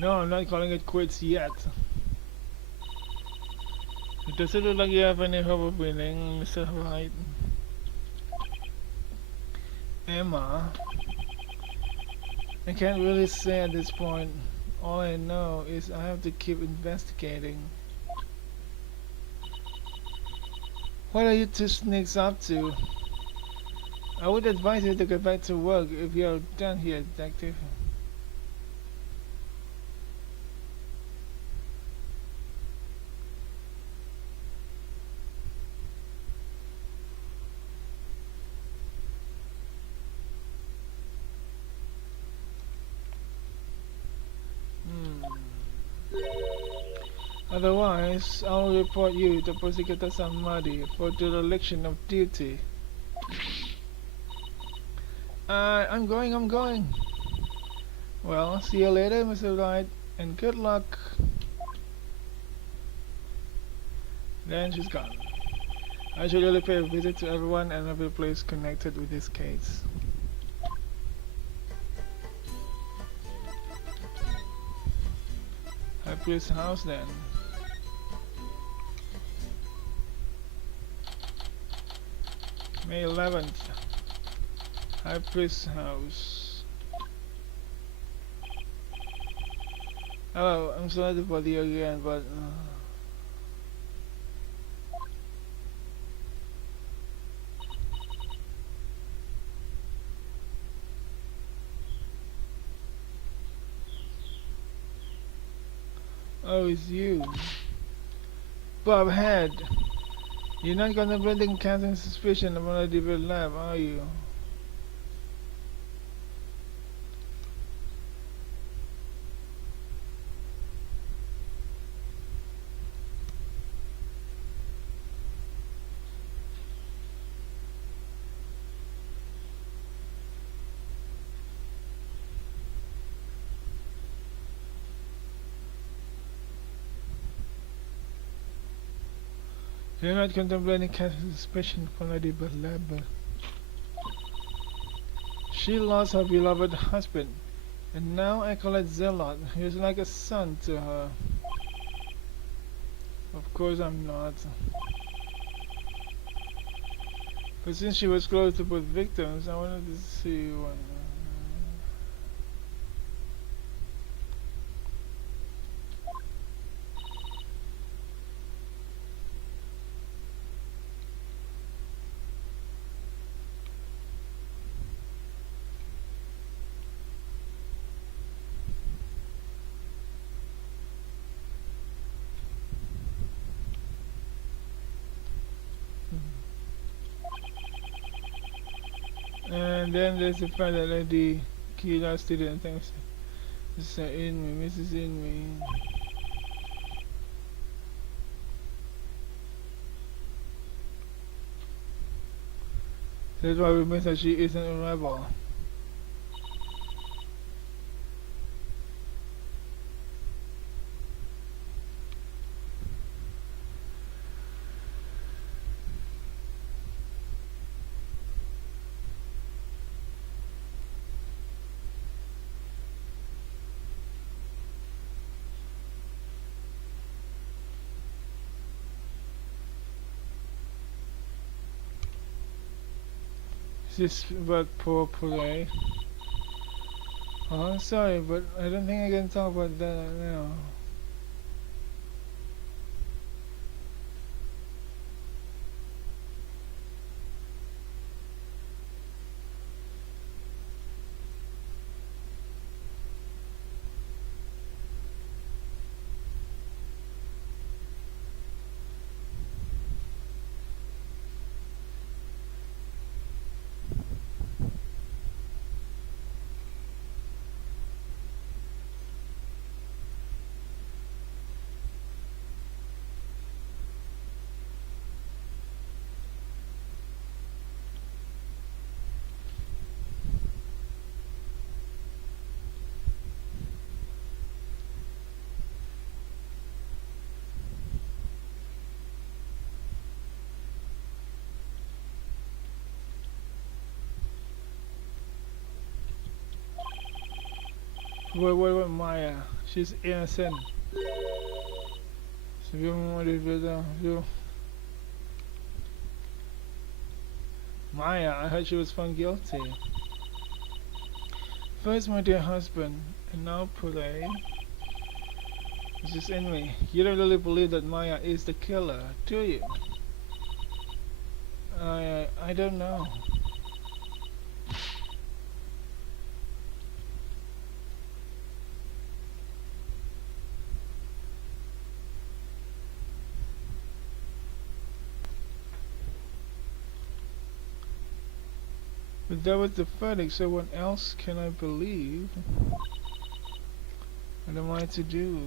No, I'm not calling it quits yet. It doesn't look like you have any hope of winning, Mr. White. Emma? I can't really say at this point. All I know is I have to keep investigating. What are you two sneaks up to? I would advise you to get back to work if you're done here, detective. Otherwise, I'll report you to Prosecutor Samadi for dereliction of duty. I'm going. Well, see you later, Mr. Wright, and good luck. Then she's gone. I should really pay a visit to everyone and every place connected with this case. High Priest's house then. May 11th. High Priest's house. Hello, I'm sorry to bother you again, but oh, it's you. Bob Head. You're not contemplating casting suspicion upon a David Lab, are you? You're not contemplating casting suspicion upon a David Lab. She lost her beloved husband, and now I call it Zealot, who is like a son to her. Of course I'm not. But since she was close to both victims, I wanted to see what... And then there's the fact that Lady Kila student thinks Mr. Inmi, Mrs. Inmi. That's why we miss that she isn't a rebel. This about poor play. Oh, I'm sorry, but I don't think I can talk about that right now. Wait, Maya. She's innocent. So you Maya, I heard she was found guilty. First my dear husband, and now Pule. Mrs. Envy, you don't really believe that Maya is the killer, do you? I don't know. But that was the verdict, so what else can I believe? What am I to do?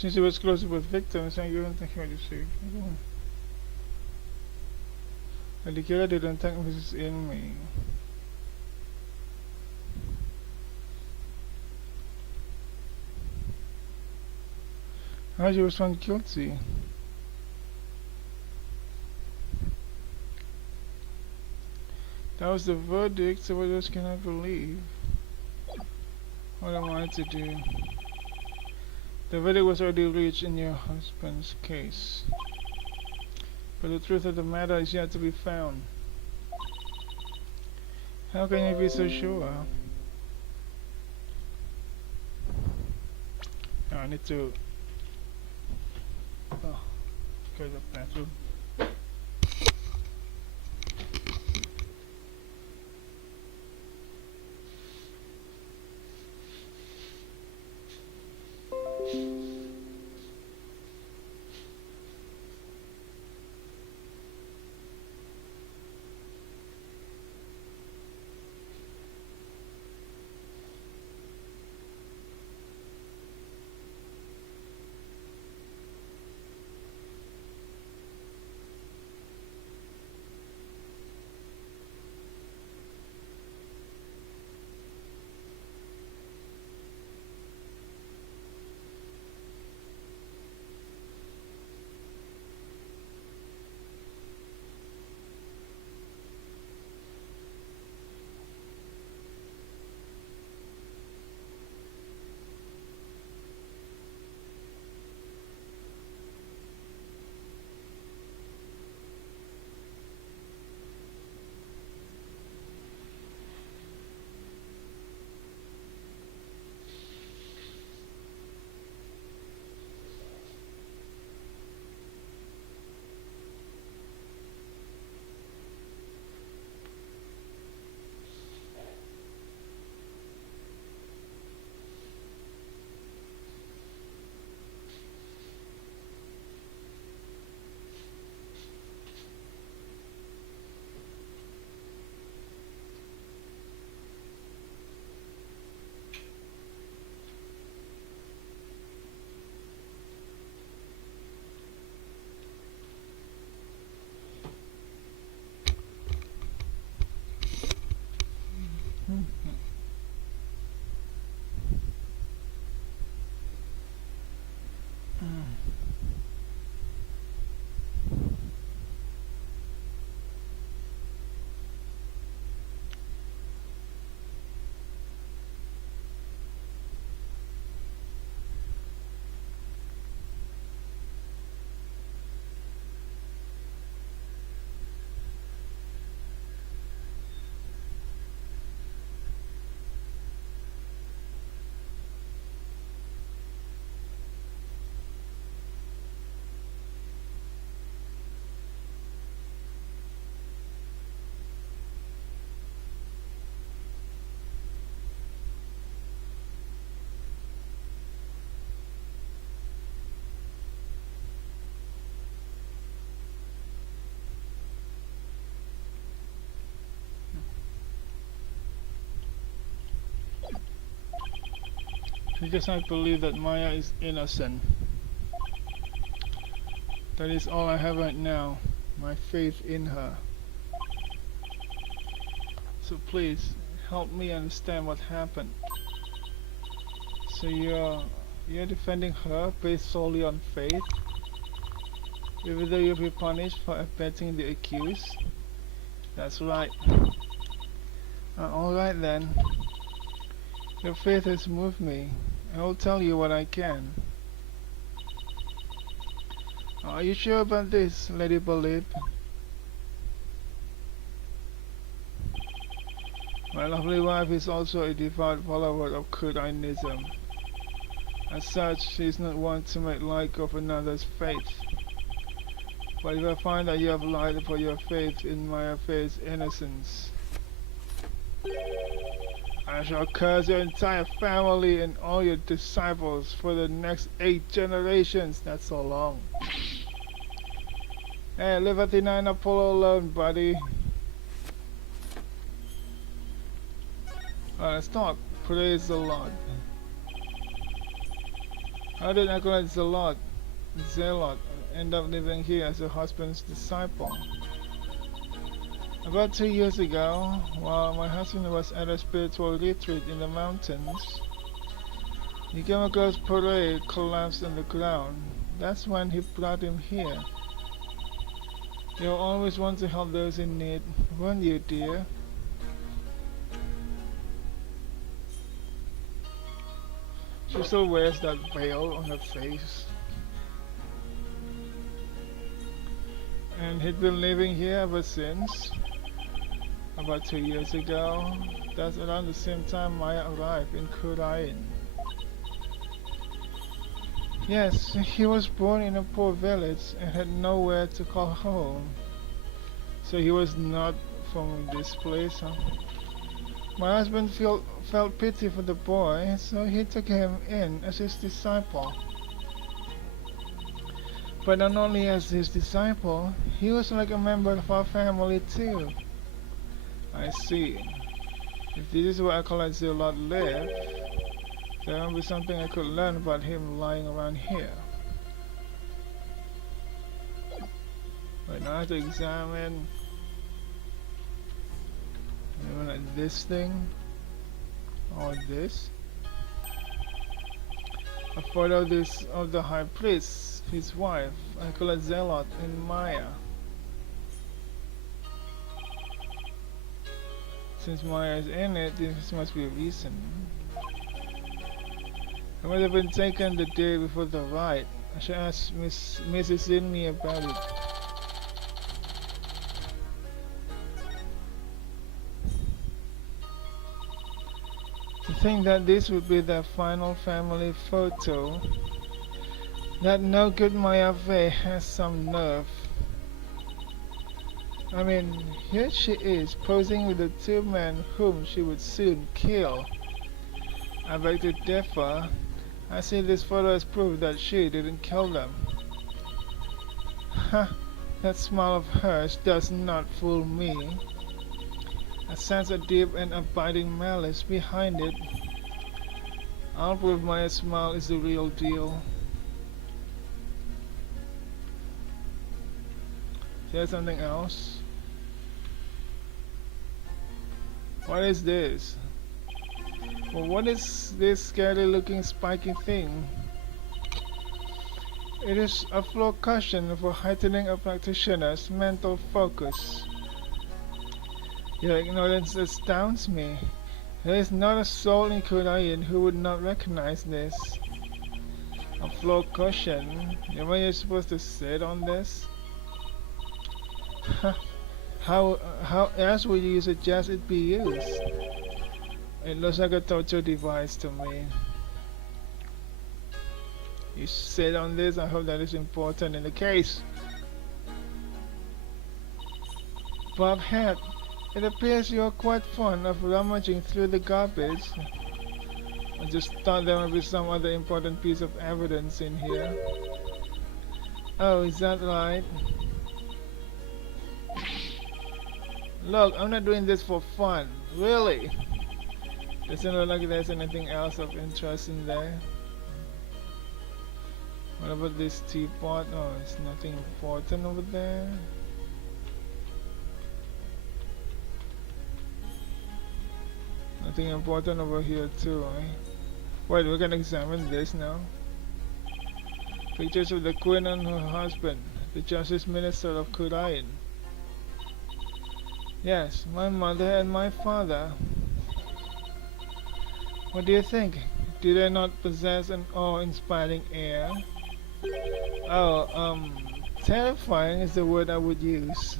Since he was closer with victims, and you don't think he would receive. The killer didn't think Mrs. Inmate. How she was found guilty? That was the verdict, so what else can I believe? What am I to do? The verdict was already reached in your husband's case. But the truth of the matter is yet to be found. How can you be so sure? I need to go to the bathroom. Because I believe that Maya is innocent. That is all I have right now. My faith in her. So please, help me understand what happened. So you're defending her based solely on faith? Even though you'll be punished for abetting the accused? That's right. Alright then. Your faith has moved me. I will tell you what I can. Are you sure about this, Lady Bolib? My lovely wife is also a devout follower of Kurdanism. As such, she is not one to make light of another's faith. But if I find that you have lied for your faith in my affair's innocence, I shall curse your entire family and all your disciples for the next 8 generations. That's so long. Hey, leave Athena and Apollo alone, buddy. Let's talk. Praise the Lord. How did Acolyte Zealot end up living here as her husband's disciple? About 2 years ago, while my husband was at a spiritual retreat in the mountains, he came across Pere collapsed on the ground. That's when he brought him here. You'll always want to help those in need, won't you, dear? She still wears that veil on her face. And he'd been living here ever since. About 2 years ago. That's around the same time Maya arrived in Khurain. Yes, he was born in a poor village and had nowhere to call home. So he was not from this place, huh? My husband felt pity for the boy, so he took him in as his disciple. But not only as his disciple, he was like a member of our family too. I see. If this is where Acolyte Zealot live, there will be something I could learn about him lying around here. Right now I have to examine like this thing or this. A photo of the high priest, his wife, Acolyte Zealot, and Maya. Since Maya is in it, this must be a reason. It might have been taken the day before the rite. I should ask Mrs. Zinmi about it. To think that this would be their final family photo. That no good Maya Fey has some nerve. I mean, here she is, posing with the two men whom she would soon kill. I beg to differ. I see this photo as proof that she didn't kill them. Ha! That smile of hers does not fool me. I sense a deep and abiding malice behind it. I'll prove my smile is the real deal. Is there something else? What is this? Well, what is this scary looking spiky thing? It is a floor cushion for heightening a practitioner's mental focus. Your ignorance astounds me. There is not a soul in Khurain who would not recognize this. A floor cushion? Am I supposed to sit on this? How else would you suggest it be used? It looks like a torture device to me. You sit on this, I hope that is important in the case. Bobhead, it appears you are quite fond of rummaging through the garbage. I just thought there might be some other important piece of evidence in here. Oh, is that right? Look, I'm not doing this for fun. Really? Doesn't look like there's anything else of interest in there. What about this teapot? Oh, it's nothing important over there. Nothing important over here too, eh? Wait, we can examine this now. Pictures of the queen and her husband, the justice minister of Khurain. Yes, my mother and my father. What do you think? Do they not possess an awe-inspiring air? Oh, terrifying is the word I would use.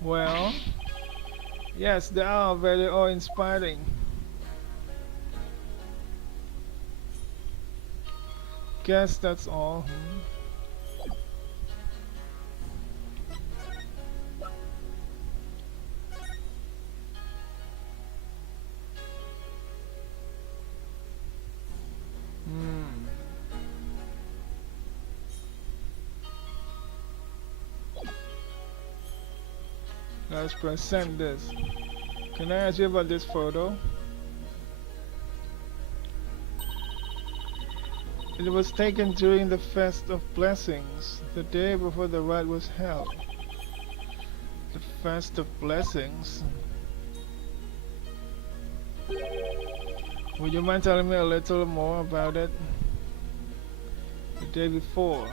Well, yes, they are very awe-inspiring. Guess that's all. Let's present this. Can I ask you about this photo? It was taken during the Fest of Blessings, the day before the rite was held. The Fest of Blessings? Would you mind telling me a little more about it? The day before.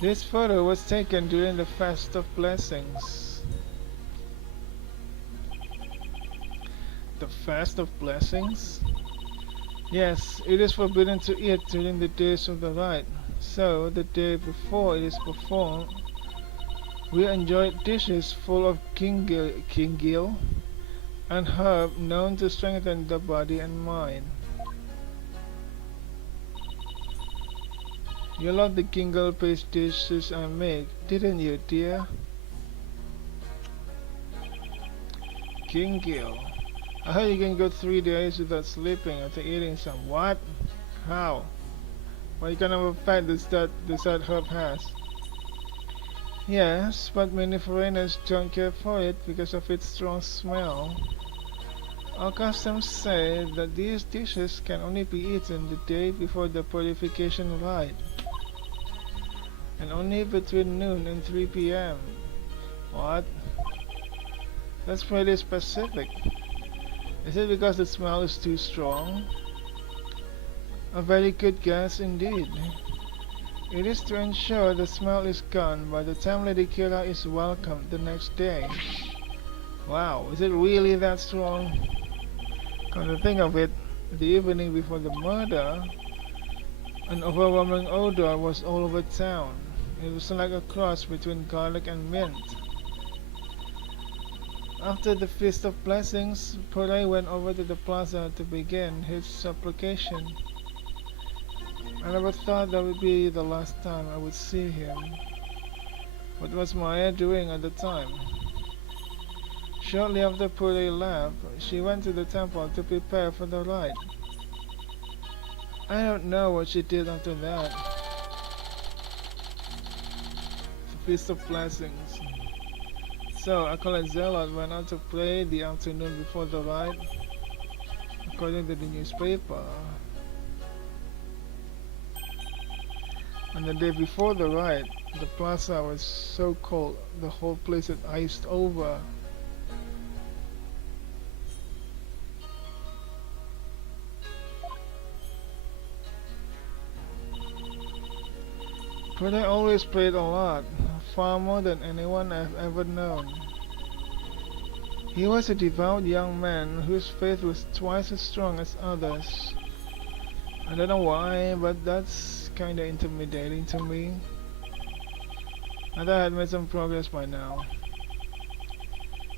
This photo was taken during the Fest of Blessings. The Fest of Blessings? Yes, it is forbidden to eat during the days of the rite. So, the day before it is performed, we enjoy dishes full of kingil and herb known to strengthen the body and mind. You loved the Kingle paste dishes I made, didn't you, dear? Kingle. I heard you can go 3 days without sleeping after eating some. What? How? What kind of effect does that herb has? Yes, but many foreigners don't care for it because of its strong smell. Our customs say that these dishes can only be eaten the day before the purification rite, and only between noon and 3 p.m. What? That's pretty specific. Is it because the smell is too strong? A very good guess indeed. It is to ensure the smell is gone by the time Lady Kira is welcomed the next day. Wow, is it really that strong? Come to think of it, the evening before the murder, an overwhelming odor was all over town. It was like a cross between garlic and mint. After the Feast of Blessings, Purei went over to the plaza to begin his supplication. I never thought that would be the last time I would see him. What was Maya doing at the time? Shortly after Purei left, she went to the temple to prepare for the rite. I don't know what she did after that. The Feast of Blessings. So, Acolyte Zealot went out to pray the afternoon before the rite, according to the newspaper. On the day before the rite, the plaza was so cold, the whole place had iced over. But I always prayed a lot, far more than anyone I've ever known. He was a devout young man whose faith was twice as strong as others. I don't know why, but that's kinda intimidating to me. I thought I had made some progress by now,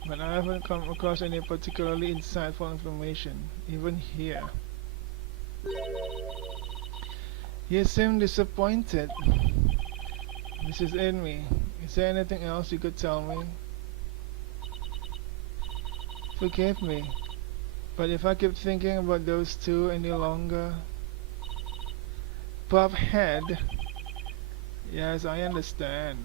but I haven't come across any particularly insightful information, even here. You seem disappointed. Mrs. Enmy, is there anything else you could tell me? Forgive me, but if I keep thinking about those two any longer... Puff head. Yes, I understand.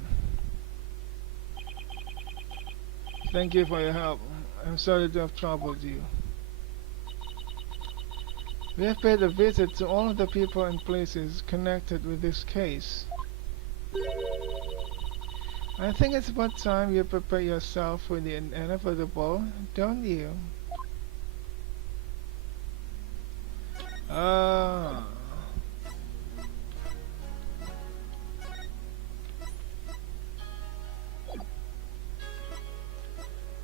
Thank you for your help. I'm sorry to have troubled you. We have paid a visit to all of the people and places connected with this case. I think it's about time you prepare yourself for the inevitable, don't you? Ah.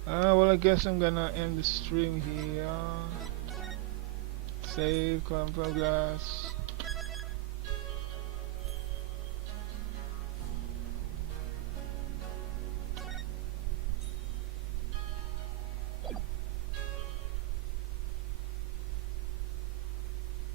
Well, I guess I'm gonna end the stream here. Save, progress.